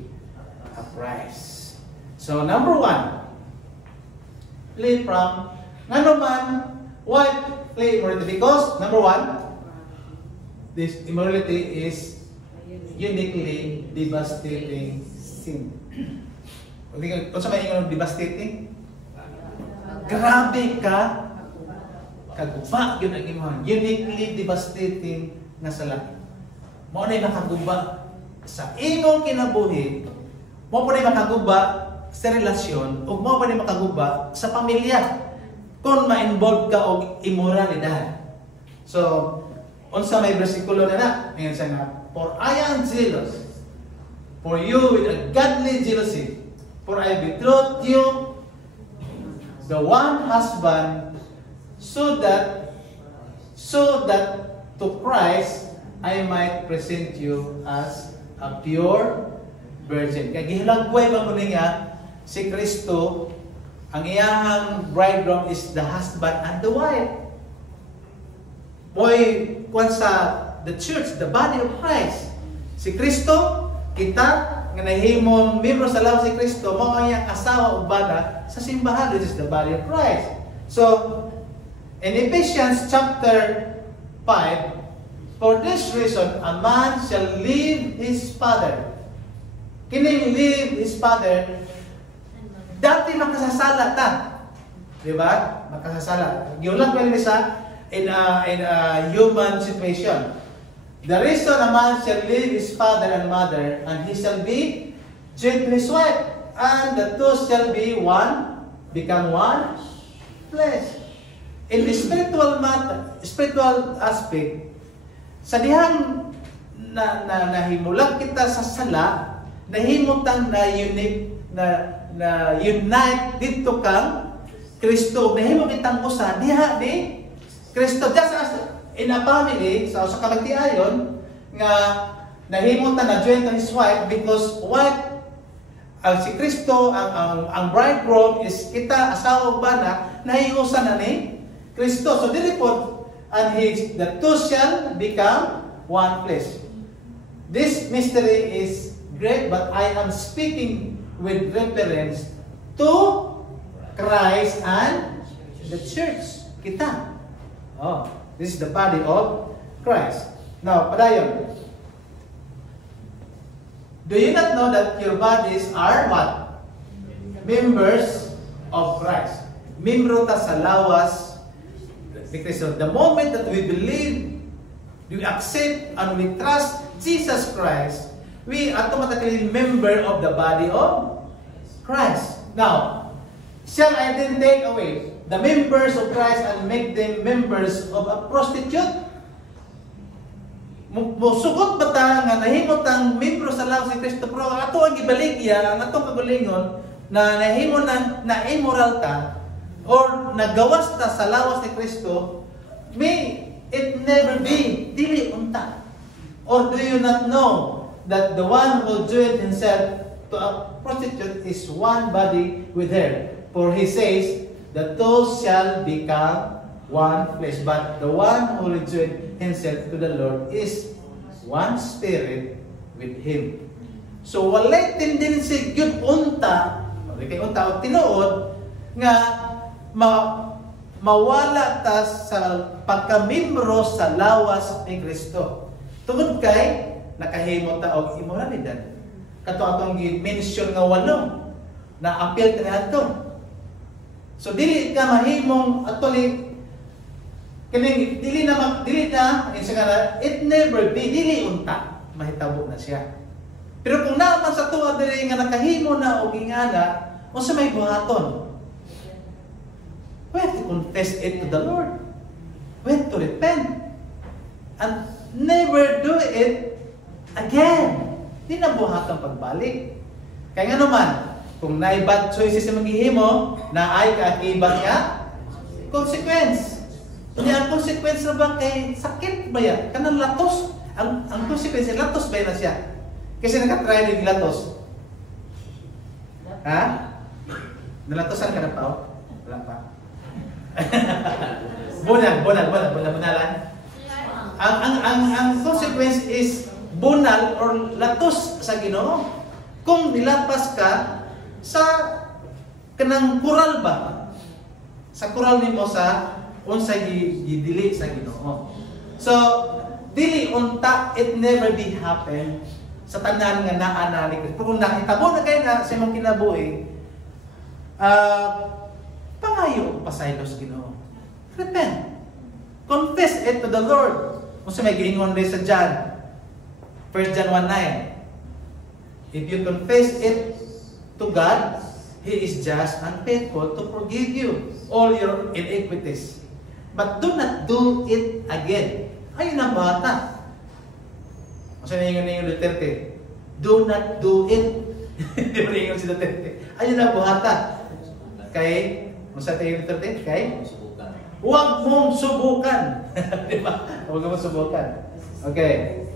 a price. So number 1, flee from why flee immorality? Because number 1, this immorality is uniquely devastating sin. Kung sa may ingon devastating, grabe ka kaguba yun ang imuhang uniquely devastating na sala. Mo na makaguba sa imong kinabuhi, mo pa na makaguba sa relasyon, o mo pa na makaguba sa pamilya kung ma-involve ka og immoralidad. So, unsa may bersikulo na ngayon sa nga, for I am jealous for you with a godly jealousy, for I betrothed you the one husband, so that to Christ I might present you as a pure virgin. Kaya gihilagway ba mo niya si Kristo, ang iyahang bridegroom is the husband and the wife. Boy, kung sa the church, the body of Christ, si Kristo, kita, nga nahimong membro sa lawas ni Kristo mao ang iyang asawa ug bana sa simbahan. This is the body of Christ. So in Ephesians chapter 5, for this reason a man shall leave his father. Kining leave his father, dati makasasala ta. Diba? Makasasala. Giulat ko ni sa in a human situation. The reason a man shall leave his father and mother, and he shall be joined to his wife, and the two shall be one, become one flesh. In the spiritual aspect, sa dihang nahimulang kita sa sala, nahimutang na unique na unite dito kang Kristo, nahimo kitang usa diha di Kristo. Just as in a family, sa kabagtiayon nga nahimo ta na join to his wife because what si Kristo ang bridegroom is kita asawa ug bana nahiusa na ni Kristo. So dili pod and the two shall become one flesh. This mystery is great, but I am speaking with reference to Christ and the church. Kita. Oh, this is the body of Christ. Now, padayon. Do you not know that your bodies are what? Members of Christ. Membro ta sa lawas ni Kristo. The moment that we believe, we accept, and we trust Jesus Christ, we automatically member of the body of Christ. Now, shall I then take away the members of Christ and make them members of a prostitute? Musugot ba ta nga nahimot ang membro sa lawas ni Kristo, pero ato ang ibaligya, ang atong kagalingon na nahimo na immoral ta or nagawas ta sa lawas ni Kristo, may it never be, dili unta. Or do you not know that the one who joined himself to a prostitute is one body with her? For he says, the two shall become one flesh. But the one who joined himself to the Lord is one spirit with him. So walay tendency gyud unta, kay unta og tinuod nga mawala ta sa pagkamembro sa lawas ni Kristo. Tungod kay nakahimo ta og immoralidad. Kato atong gi-mention nga walo na appeal kaniadto. So dili ka mahimong actually kining dili na insa nga it never be dili unta mahitabo na siya. Pero kung naman sa tuwa diri nga nakahimo na og ingana, unsa may buhaton? We have to confess it to the Lord. We have to repent and never do it again. Di na buhatang pagbalik. Kaya nga naman, kung naay bad choices na maghihimo, naay kaakibat nga consequence. Hindi ang consequence na ba kay sakit ba yan? Kanang latos. Ang consequence, latos ba yan na siya? Kasi nakatry ng latos. Ha? Nalatosan ka na pa? Wala pa. bunalan. Ang consequence is bunal or latos sa Ginoo. Kung nilapas ka sa kanang kural ba? Sa kural nimo sa unsay gidili sa Ginoo. So, dili unta it never be happen sa tanan nga naa ni Kristo. Kung nakitabo na kayo na sa imong kinabuhi, pangayo pasaylos Ginoo. Repent. Confess it to the Lord. Kung sa may giingon rin sa John, 1 John 1:9. If you confess it to God, He is just and faithful to forgive you all your iniquities. But do not do it again. Ayun ang bata. Kasi naingon Duterte, do not do it. Hindi mo naingon si Duterte. Ayun ang bata. Kay, masa tayo Duterte? Kay? Huwag mong subukan. Diba? Huwag mong subukan. Okay.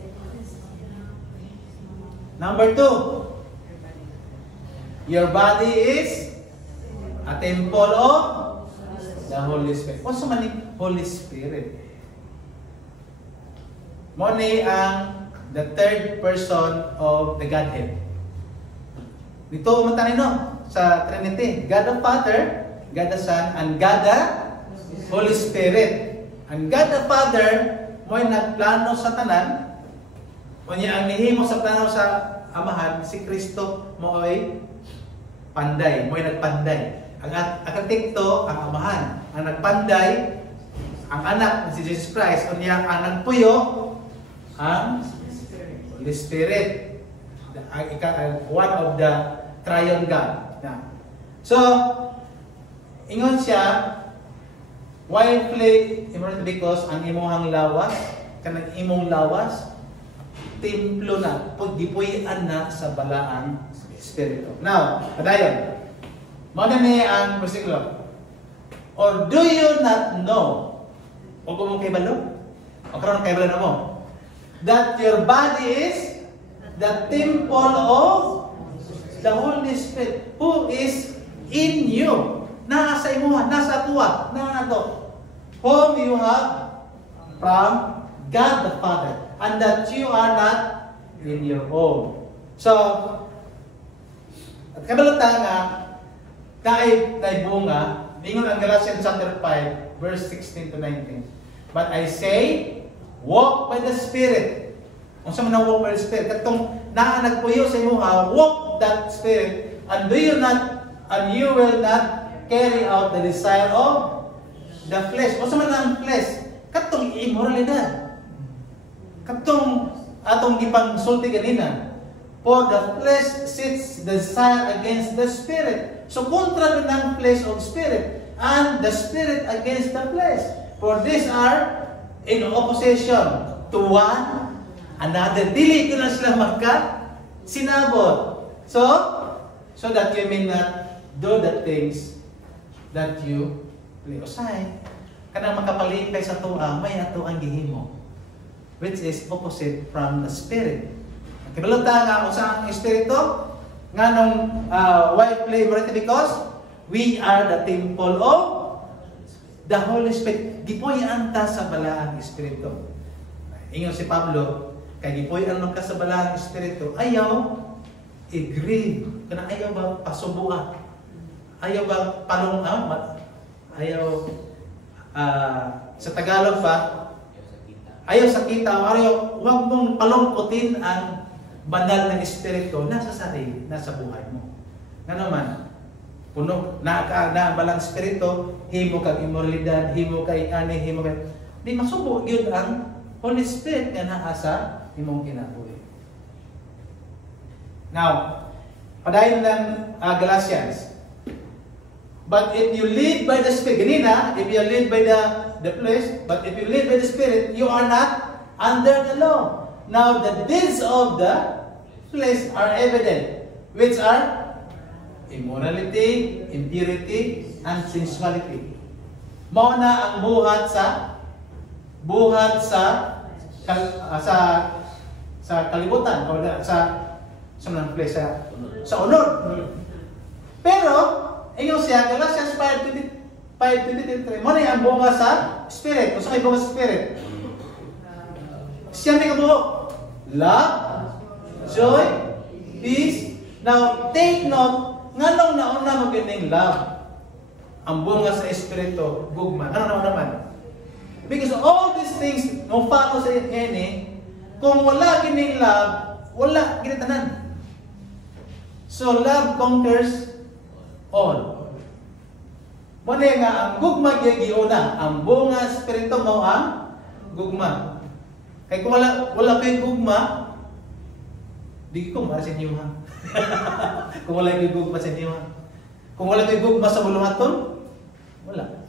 Number 2. Your body is a temple of the Holy Spirit. What's man ni Holy Spirit? Mo ni ang the third person of the Godhead. Dito umunta nino sa Trinity. God the Father, God the Son, and God the Holy Spirit. Ang God the Father, mo'y nagplano sa tanan. Unya ang nihimo sa plano sa Amahan, si Kristo mo'y panday, mo'y nagpanday. Ang arkitekto, ang Amahan. Ang nagpanday, ang anak si Jesus Christ. Unya ang nagpuyo, ang Holy Spirit. One of the triune God. So, ingon siya, why play immortal? Because ang imong lawas, kanang imong lawas, templo na, gipuy-an na sa balaang Espiritu. Now, padayon. Muna ni ang versikulo. Or do you not know? O kung kay balo? O karon kay balo na mo? That your body is the temple of the Holy Spirit who is in you. Nasa imuha, nasa tuwa, nato. Whom you have from God the Father, and that you are not in your own. So, at kabalata nga, kahit bunga, ingon ang Galatians chapter 5, verse 16 to 19. But I say, walk by the Spirit. Kung sa mga walk by the Spirit, katong nagpuyo sa imo, walk that Spirit, and you will not carry out the desire of the flesh. Kung sa mga flesh, katong immoralidad. Katong atong gipang sulti ganina. For the flesh sits desire against the Spirit. So kontra ng flesh of Spirit, and the Spirit against the flesh. For these are in opposition to one another. Dili ko na sila sinabot. So that you may not do the things that you play. Usay, kanang makapalipay sa tuwa, may ato ang gihimo, which is opposite from the Spirit. Kibalota nga kung saan ang Espiritu, nga nung why play immorality? Because we are the temple of the Holy Spirit. Gipuy-an ta sa balaang Espiritu. Ingon si Pablo, kay gipuy-an man ka sa balaang Espiritu, ayaw i-grieve. Kana ayaw ba pasubua? Ayaw ba ayaw sa Tagalog pa, ayaw sakita, ayaw, huwag mong palungkutin ang banal na Espiritu nasa sarili, nasa buhay mo. Nga naman, puno, na balang Espiritu, himo kag immoralidad, himo kay ani, himo kay... Di masubo yun ang Holy Spirit nga naa sa imong kinabuhi. Now, padayon ng Galatians. But if you lead by the Spirit, ganina, if you lead by the flesh, but if you lead by the Spirit, you are not under the law. Now, the deeds of the flesh are evident, which are immorality, impurity, and sensuality. Mao na ang buhat sa kalibutan o sa mga flesh sa unod. Pero ingon siya, Galatians 5:23, mo na ang bunga sa Spirit. Kung sa may bunga sa Spirit, siya may kabuo. Love, joy, peace. Now, take note, nga nung nauna mo gining love, ang bunga sa Espiritu, gugma. Ano naman? Because all these things, no follow sa ini, kung wala gining love, wala ginitanan. So, love conquers all. Muna nga, ang gugma giuna, ang bunga Espiritu mo ang gugma. Kaya kung wala kayo gugma, di ko mara sa inyo ha. Kung wala kayo gugma sa inyo ha. Kung wala kayo gugma sa buluhaton, wala.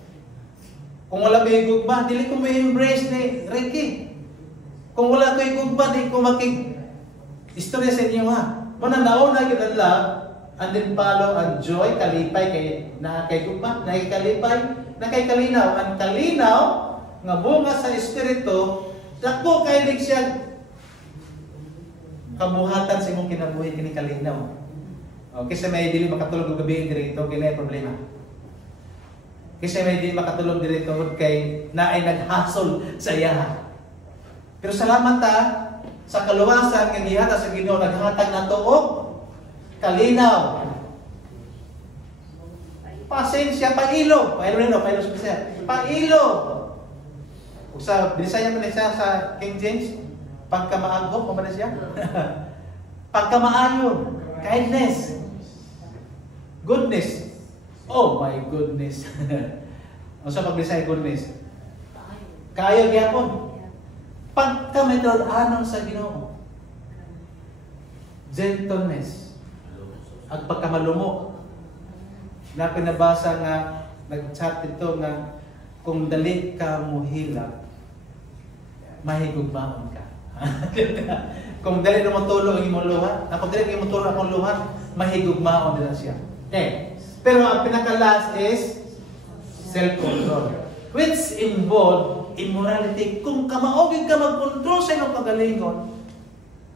Kung wala kayo gugma, dili ko may embrace ni Ricky. Kung wala kayo gugma, di ko istorya sa inyo ha. Muna nauna kita love, and then follow ang joy, kalipay kay kay gugma, kay kalipay, kay kalinaw. Ang kalinaw nga bunga sa Espiritu, dako kay lig siya kabuhatan sa imong kinabuhi kini kalinaw. Okay, sa may dili makatulog og gabi dito kini problema. Kasi may dili makatulog dito kay naay naghasol sa iya. Pero salamat ta sa kaluwasan nga gihatag sa Ginoo, naghatag nato og kalinaw. Pasensya, pailo. Pailo siya. Pailo. Sa Bisaya pa siya sa King James, pagkamaagop, pa ba siya? Pagkamaayo, kindness, goodness. Oh my goodness. O sa pag-Bisaya, goodness. Kayo gyapon. Pagkamadol-anon sa Ginoo. Gentleness. At pagkamalumo. Na pinabasa nga, nag-chat ito nga, kung dali ka muhilak, mahigugmaon ka. Kung dali na matulog ang imong luha, kung dali na matulog ang luha, mahigugmaon din siya. Okay. Pero ang pinaka-last is self-control, which involve immorality. Kung kamaogin ka mag-control sa imong kagalingon,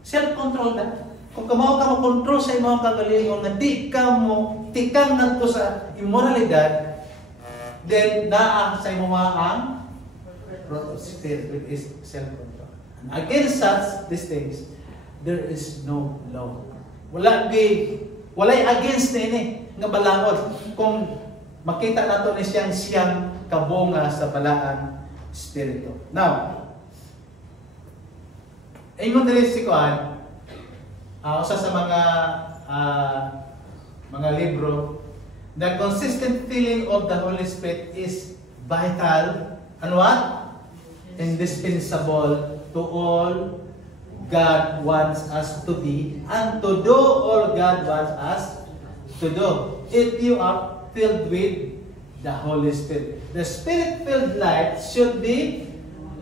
self-control na. Kung kamao ka mag-control sa imong kagalingon, na di ka mo tikang ngadto sa immoralidad, then naa sa imong ang fruit of spirit, which is self-control. And against such these things, there is no law. Walay against na ini nga balangod. Kung makita nato ni siyang kabunga sa balaan espiritu. Now, ingon diri si Kuan, usa sa mga libro, the consistent feeling of the Holy Spirit is vital and what? Indispensable to all God wants us to be and to do all God wants us to do. If you are filled with the Holy Spirit. The Spirit-filled life should be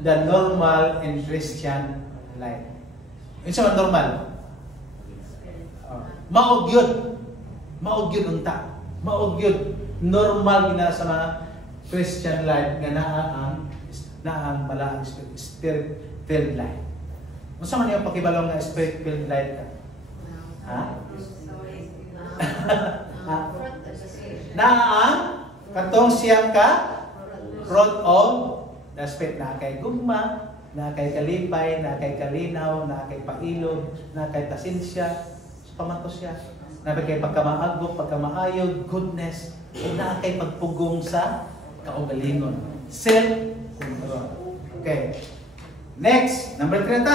the normal and Christian life. Yung sa normal. Maogyod unta. Maogyod. Normal gina sa mga Christian life nga naang balang Spirit-filled life. Unsa man yung pakibalong nga Spirit-filled life ka? Ha? Naang katong siyang ka fruit of the Spirit, na kay gugma, na kay kalipay, na kay kalinaw, na kay pailog, na kay pasensya, pamatos siya, na kay pagkamaagop, pagkamaayod, goodness, na kay pagpugong sa kaugalingon. Self-control. Okay. Next, number 30.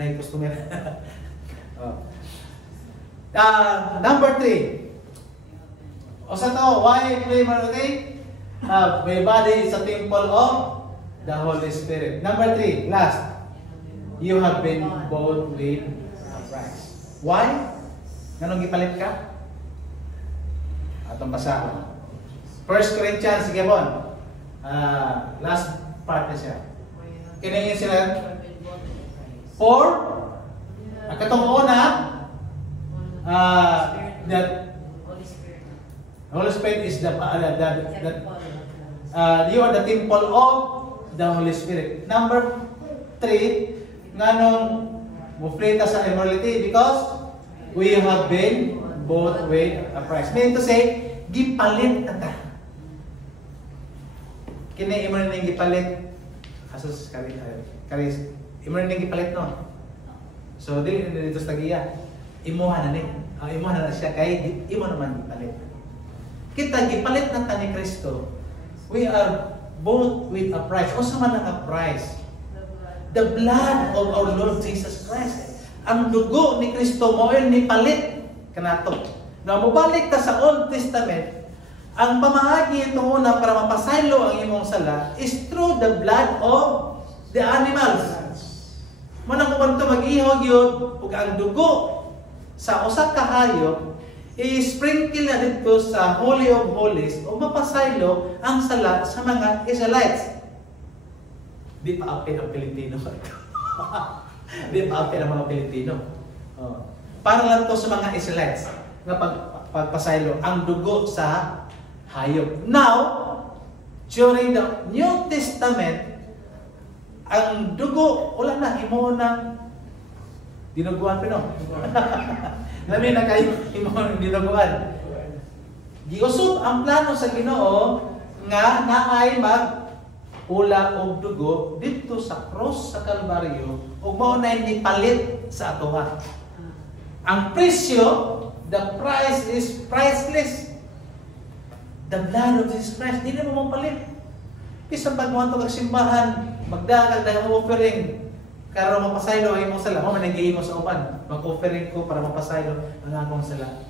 Nay customer. Number 3. O sa to, why play melody? My body is a temple of the Holy Spirit. Number 3, last. You have been bought with a price. Why? Ganong gipalit ka? Atong basahon. 1 Corinthians, sige bon. Last part na siya. Kinayin sila. For, katong una, that Holy Spirit is you are the temple of the Holy Spirit. Number 3, nganong mufrita sa immorality because we have been bought with a price. Meaning to say, gipalit na ta. Kini imo ning gipalit asus karis imo ning gipalit no. So dili dito sa tagiya. Imuha na ni. Imuha na siya kay imo naman gipalit. Kita gipalit na ta ni Kristo. We are bought with a price. O sa man ang price? The blood of our Lord Jesus Christ. Ang dugo ni Kristo mo ni palit kanato. Na mobalik ta sa Old Testament, ang pamaagi ito una para mapasaylo ang imong sala is through the blood of the animals. Manang kung ito mag-ihog yun, ug ang dugo sa usa ka hayop, i-sprinkle na dito sa Holy of Holies o mapasaylo ang sala sa mga Israelites. Di pa apel ang Pilipino. Di pa apel ang mga Pilipino. Para lang to sa mga Israelites na pagpasaylo ang dugo sa hayop. Now, during the New Testament, ang dugo, wala na, imo ng dinuguan pa no? Lamin na kayo imo ng dinuguan. Giusop ang plano sa Ginoo nga naay mag-ula og dugo dito sa cross sa Kalbaryo ug mao na ni palit sa atoha. Ang presyo, the price is priceless. The blood of Jesus Christ, hindi mo mapalit. Isang pagmuhan ito kagsimbahan, magdagag dahil offering, karo mapasaylo ang imong sala, managiging mo sa uban. Mag-offering ko para mapasaylo ang akong sala.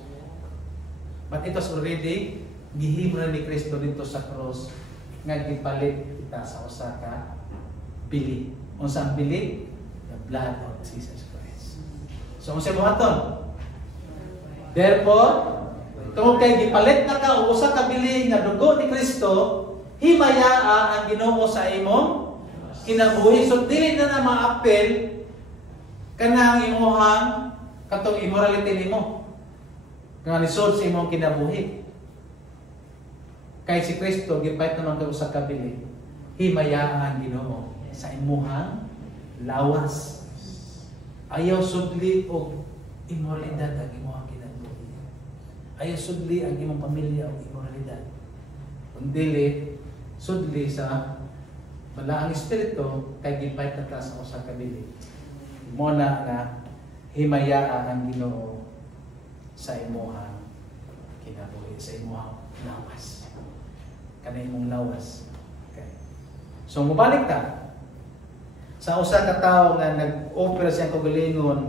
But it was already, gihimo na ni Kristo dito sa cross, nga gipalit kita sa usa ka bili. Unsa ang bili? The blood of Jesus Christ. So, unsa buhaton? Therefore, tungod kay gipalit na ka o usa ka bili nga dugo ni Kristo, himayaa ang Ginoo sa imong kinabuhi. So dili na ma-appel kanang imuhang katong immorality nimo. Nga lisod sa imong kinabuhi. Kay si Kristo gipait naman kay usa ka bili, himayaa ang Ginoo sa imuhang lawas. Ayaw sudli og immoralidad ang imong kinabuhi. Ayaw sudli ang imong pamilya og immoralidad. Kundi sudli sa malaang espiritu kay gipait na ta sa usa ka bili. Mo na nga himayaa ang Ginoo sa imong kinabuhi, sa imong lawas. Kana imong lawas. Okay. So mobalik ta sa usa ka tawo nga nag-offer siyang kagalingon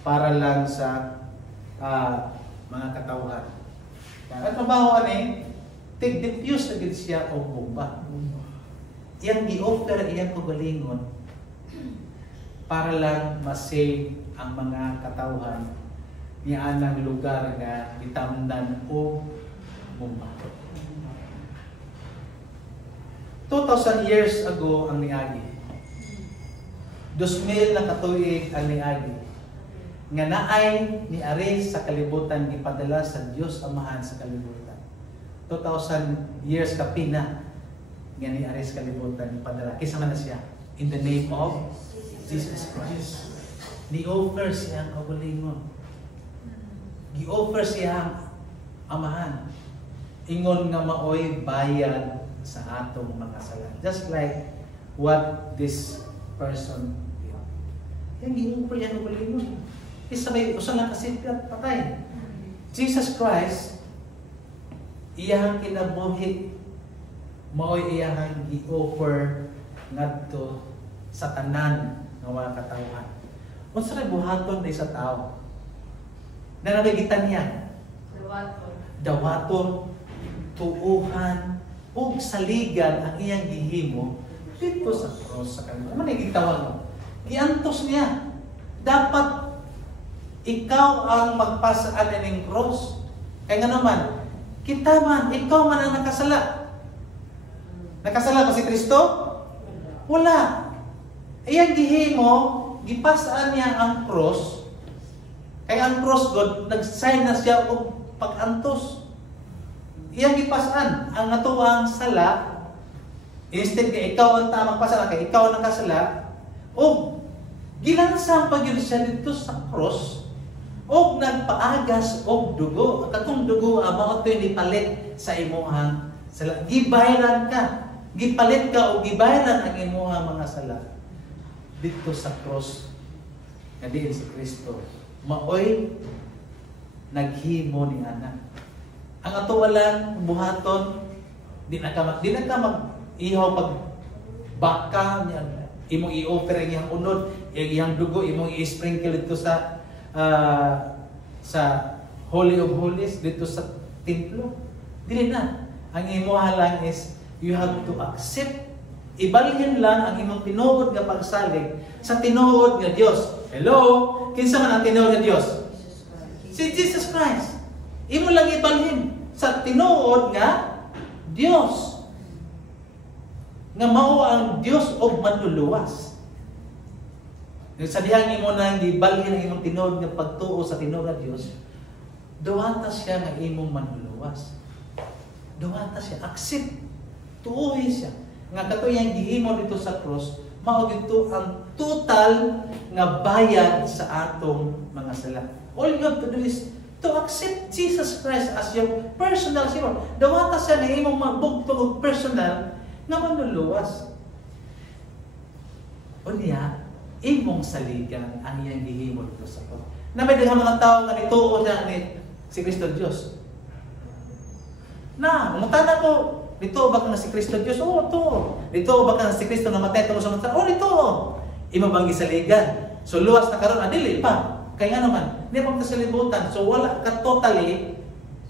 para lang sa mga katawhan. Ang trabaho ani tig-diffuse na gid siya og bomba. Iyang gi-offer iyang kagalingon para lang ma-save ang mga katawhan niya anang lugar nga gitamnan og bomba. 2,000 years ago ang niagi. 2,000 na katuig ang niagi. Nga naay ni Aris sa kalibutan gipadala sa Dios Amahan sa kalibutan. 2,000 years kapina nga ni Aris kalibutan gipadala. Kisa man na siya in the name of Jesus Christ. Ni-offer siya ang kagalingon. Gi-offer siya ang Amahan. Ingon nga maoy bayad sa atong mga sala. Just like what this person did. Yan gi-offer yan ang kagalingon. Isabay, usa lang kasipkat patay. Jesus Christ, iyang kinabuhi, mao'y iyang gi-offer ngadto sa tanan ng mga katawhan. Unsa ray buhaton na sa tao? Nanagitan niya. Dawaton, tuuhan, ug saligan ang iyang gihimo dito sa cross sa kanila. Ano nagitawag mo? Giantos niya. Dapat ikaw ang magpasaan ng cross. Kaya nga naman, kita man, ikaw man ang nakasala. Nakasala ba si Kristo? Wala. Iyang gihimo, gipasaan niya ang cross. Kaya ang cross, God, nag-sign na siya og pag-antos. Iyang gipasaan ang atuang sala. Instead ka ikaw ang tamang pasala, kaya ikaw ang nakasala. O, gilansang pag yun siya dito sa cross, o nagpaagas og dugo. Katong dugo mao toy nipalit sa imuhang sala. Gibayaran ka. Gipalit ka o gibayaran ang imuhang mga sala dito sa cross nga diin si Kristo. Maoy naghimo ni ana. Ang ato walang buhaton di na ka mag-ihaw pag baka imong i-offer ang iyang unod, iyang dugo imong i-sprinkle dito sa Holy of Holies dito sa templo. Dili na. Ang imuha lang is you have to accept. Ibalhin lang ang imong tinuod nga pagsalig sa tinuod nga Dios. Hello? Kinsa man ang tinuod nga Dios? Si Jesus Christ. Imo lang ibalhin sa tinuod nga Dios. Nga mao ang Dios og manluluwas. Sa dihang imo nang gibalhin ang imong tinuod nga pagtuo sa tinuod nga Dios, duwata siya nga imong manluluwas. Duwata siya, accept, tuoy siya. Nga katuyang gihimo dito sa cross, mao dito ang total nga bayad sa atong mga sala. All you have to do is to accept Jesus Christ as your personal Savior. Duwata siya nga imong mabugtong og personal nga manluluwas. O niya, imong saligan ang iyang gihimo dito sa cross. Na may daghang mga tao nga nituo niya ni si Kristo Dios. Na, mutana ko, dito ba ka na si Kristo Dios? Oo, to. Dito ba ka na si Kristo namatay tungod sa mga tao? Oo, dito. Imo bang gisaligan? So luwas na karon adili pa. Kaya nga naman, hindi mo kasalibutan. So wala ka totally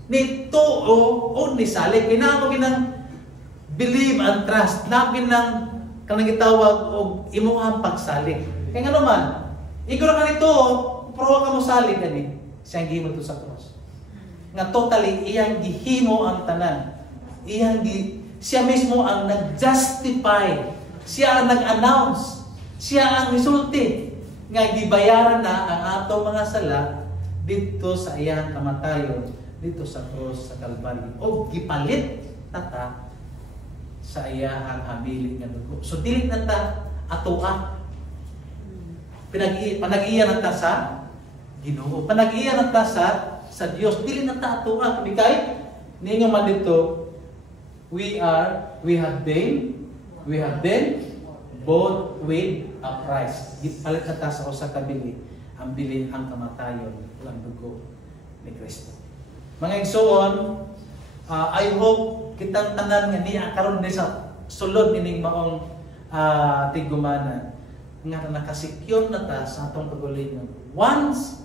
ni tuo o ni salig. Kaya mo ginang believe and trust. Nabi ng kanang gitawag o imo ang pagsalig. Kaya nga naman, iguro ka nito, pro ka mo salig gani. Siyang gihimo to sa cross. Nga totally iyang gihimo ang tanan. Siya mismo ang nag-justify. Siya ang nag-announce. Siya ang resulti. Nga gibayaran na ang atong mga sala dito sa iyang kamatayon, dito sa cross sa Calvary. O gipalit nata sa iyang habilin nga dugo. So dili na ta atoa. Panag-iya na ta sa Ginoo. Panag-iya na ta sa Dios. Dili na ta atoa. Kay ninyo man dito, we have been bought with a price. Gipalit na ta sa usa ka bili. Ang bili ang kamatayon ang dugo ni Kristo. Mga igsoon, I hope kitang tanan nga niya karon ni sa sulod ining maong tigumanan nga nakasikyon na ta sa atong kagalingon. Once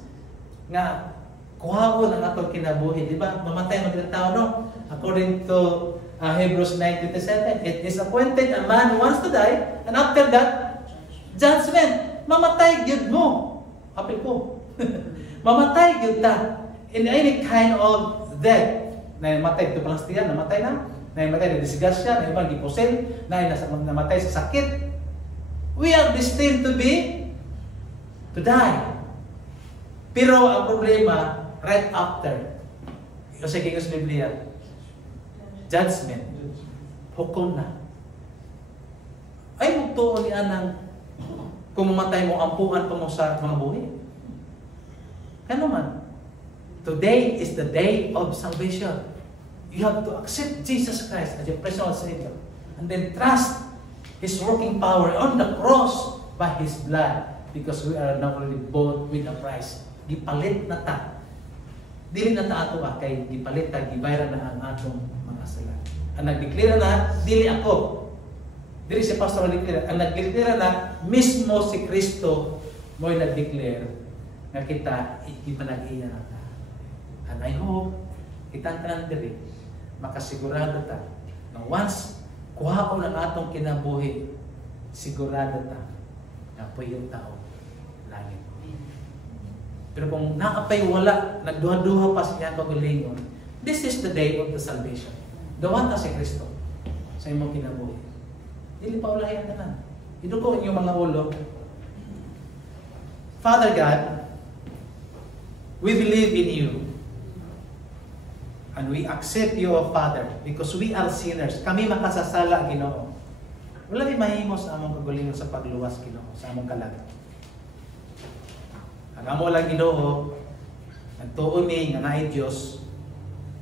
nga kuhaon ang atong kinabuhi, di ba? Mamatay mga tao, no? According to Hebrews 9:27, it is appointed a man who wants to die, and after that, judgment. Mamatay gyud mo. Apil ko. Mamatay gyud ta. In any kind of death. Namatay ito palastiyan, namatay na. Namatay na disgrasya, na ibang gipusin, namatay sa sakit. We are destined to die. Pero ang problema, right after, kasi kaya sa Biblia, judgment, hukom na. Ay, magtuon ni anang kung mamatay mo, ampuan pa mo sa mga buhay. Kaya naman, today is the day of salvation. You have to accept Jesus Christ as your personal Savior and then trust His working power on the cross by His blood because we are now already bought with a price. Gipalit na ta. Dili na ta ato kay gipalit ta, gibayran na ang atong mga sala. Ang nagdeklara na, dili ako. Dili si pastor nagdeklara. Ang nagdeklara na, mismo si Kristo mo'y nagdeklara na kita ipanag-iya na ta. And I hope, kitang tanan diri, makasigurado ta na once kuhaon ang atong kinabuhi, sigurado ta na puyong tao langit. Pero kung naapay wala, nagduha-duha pa siya pagalingon, this is the day of the salvation. Dawan ta si Kristo sa imong kinabuhi. Dili pa ulayan na lang. Idugo inyong mga ulo. Father God, we believe in you. And we accept you, O Father, because we are sinners. Kami makasasala, Ginoo. Wala di mahimo sa among kagalingon sa pagluwas, Ginoo, sa among kalag. Ang amo lang, Ginoo, nagtuon ni nga naay Dios,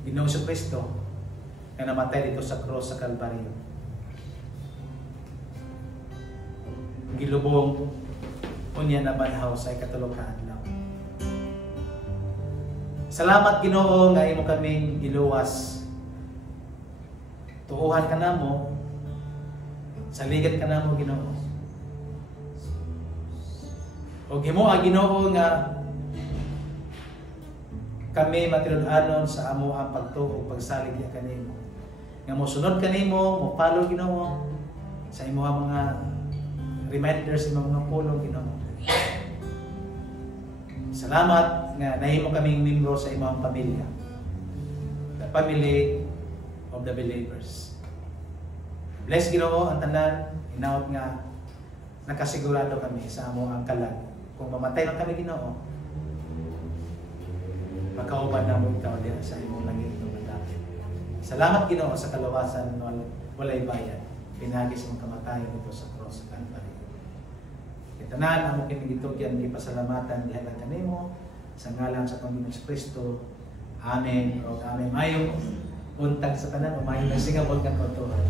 Ginoo si Kristo, nga namatay dito sa cross sa Calvary. Gilubong unya na banhaw sa ikatulong adlaw. Salamat, Ginoo, nga imo kaming giluwas. Tuuhan ka namo, saligan ka namo, Ginoo. O himo Ginoo nga kami matilud-anon sa amo ang pagtuo ug pagsalig kanimo. Nga mosunod kanimo, mo follow, Ginoo, sa imo mga reminders, sa mga pulong, Ginoo. Salamat nga nahimo kaming membro sa imong pamilya. The family of the believers. Bless, Ginoo, ang tanan, inaot nga nakasigurado kami sa amo ang kalag. Kung mamatay lang kami, Ginoo, makauban na mo ikaw din sa imong langit ng madapit. Salamat, Ginoo, sa kalawasan walay bayan. Pinagis mong kamatayan dito sa cross sa Calvary. Tanan ang mong kinigitugyan, ipasalamatan diha kanimo sa ngalan sa Panginoon Kristo. Amen. O amen. Mayong untag sa tanan, o mayong nasingabot kang kautuhan.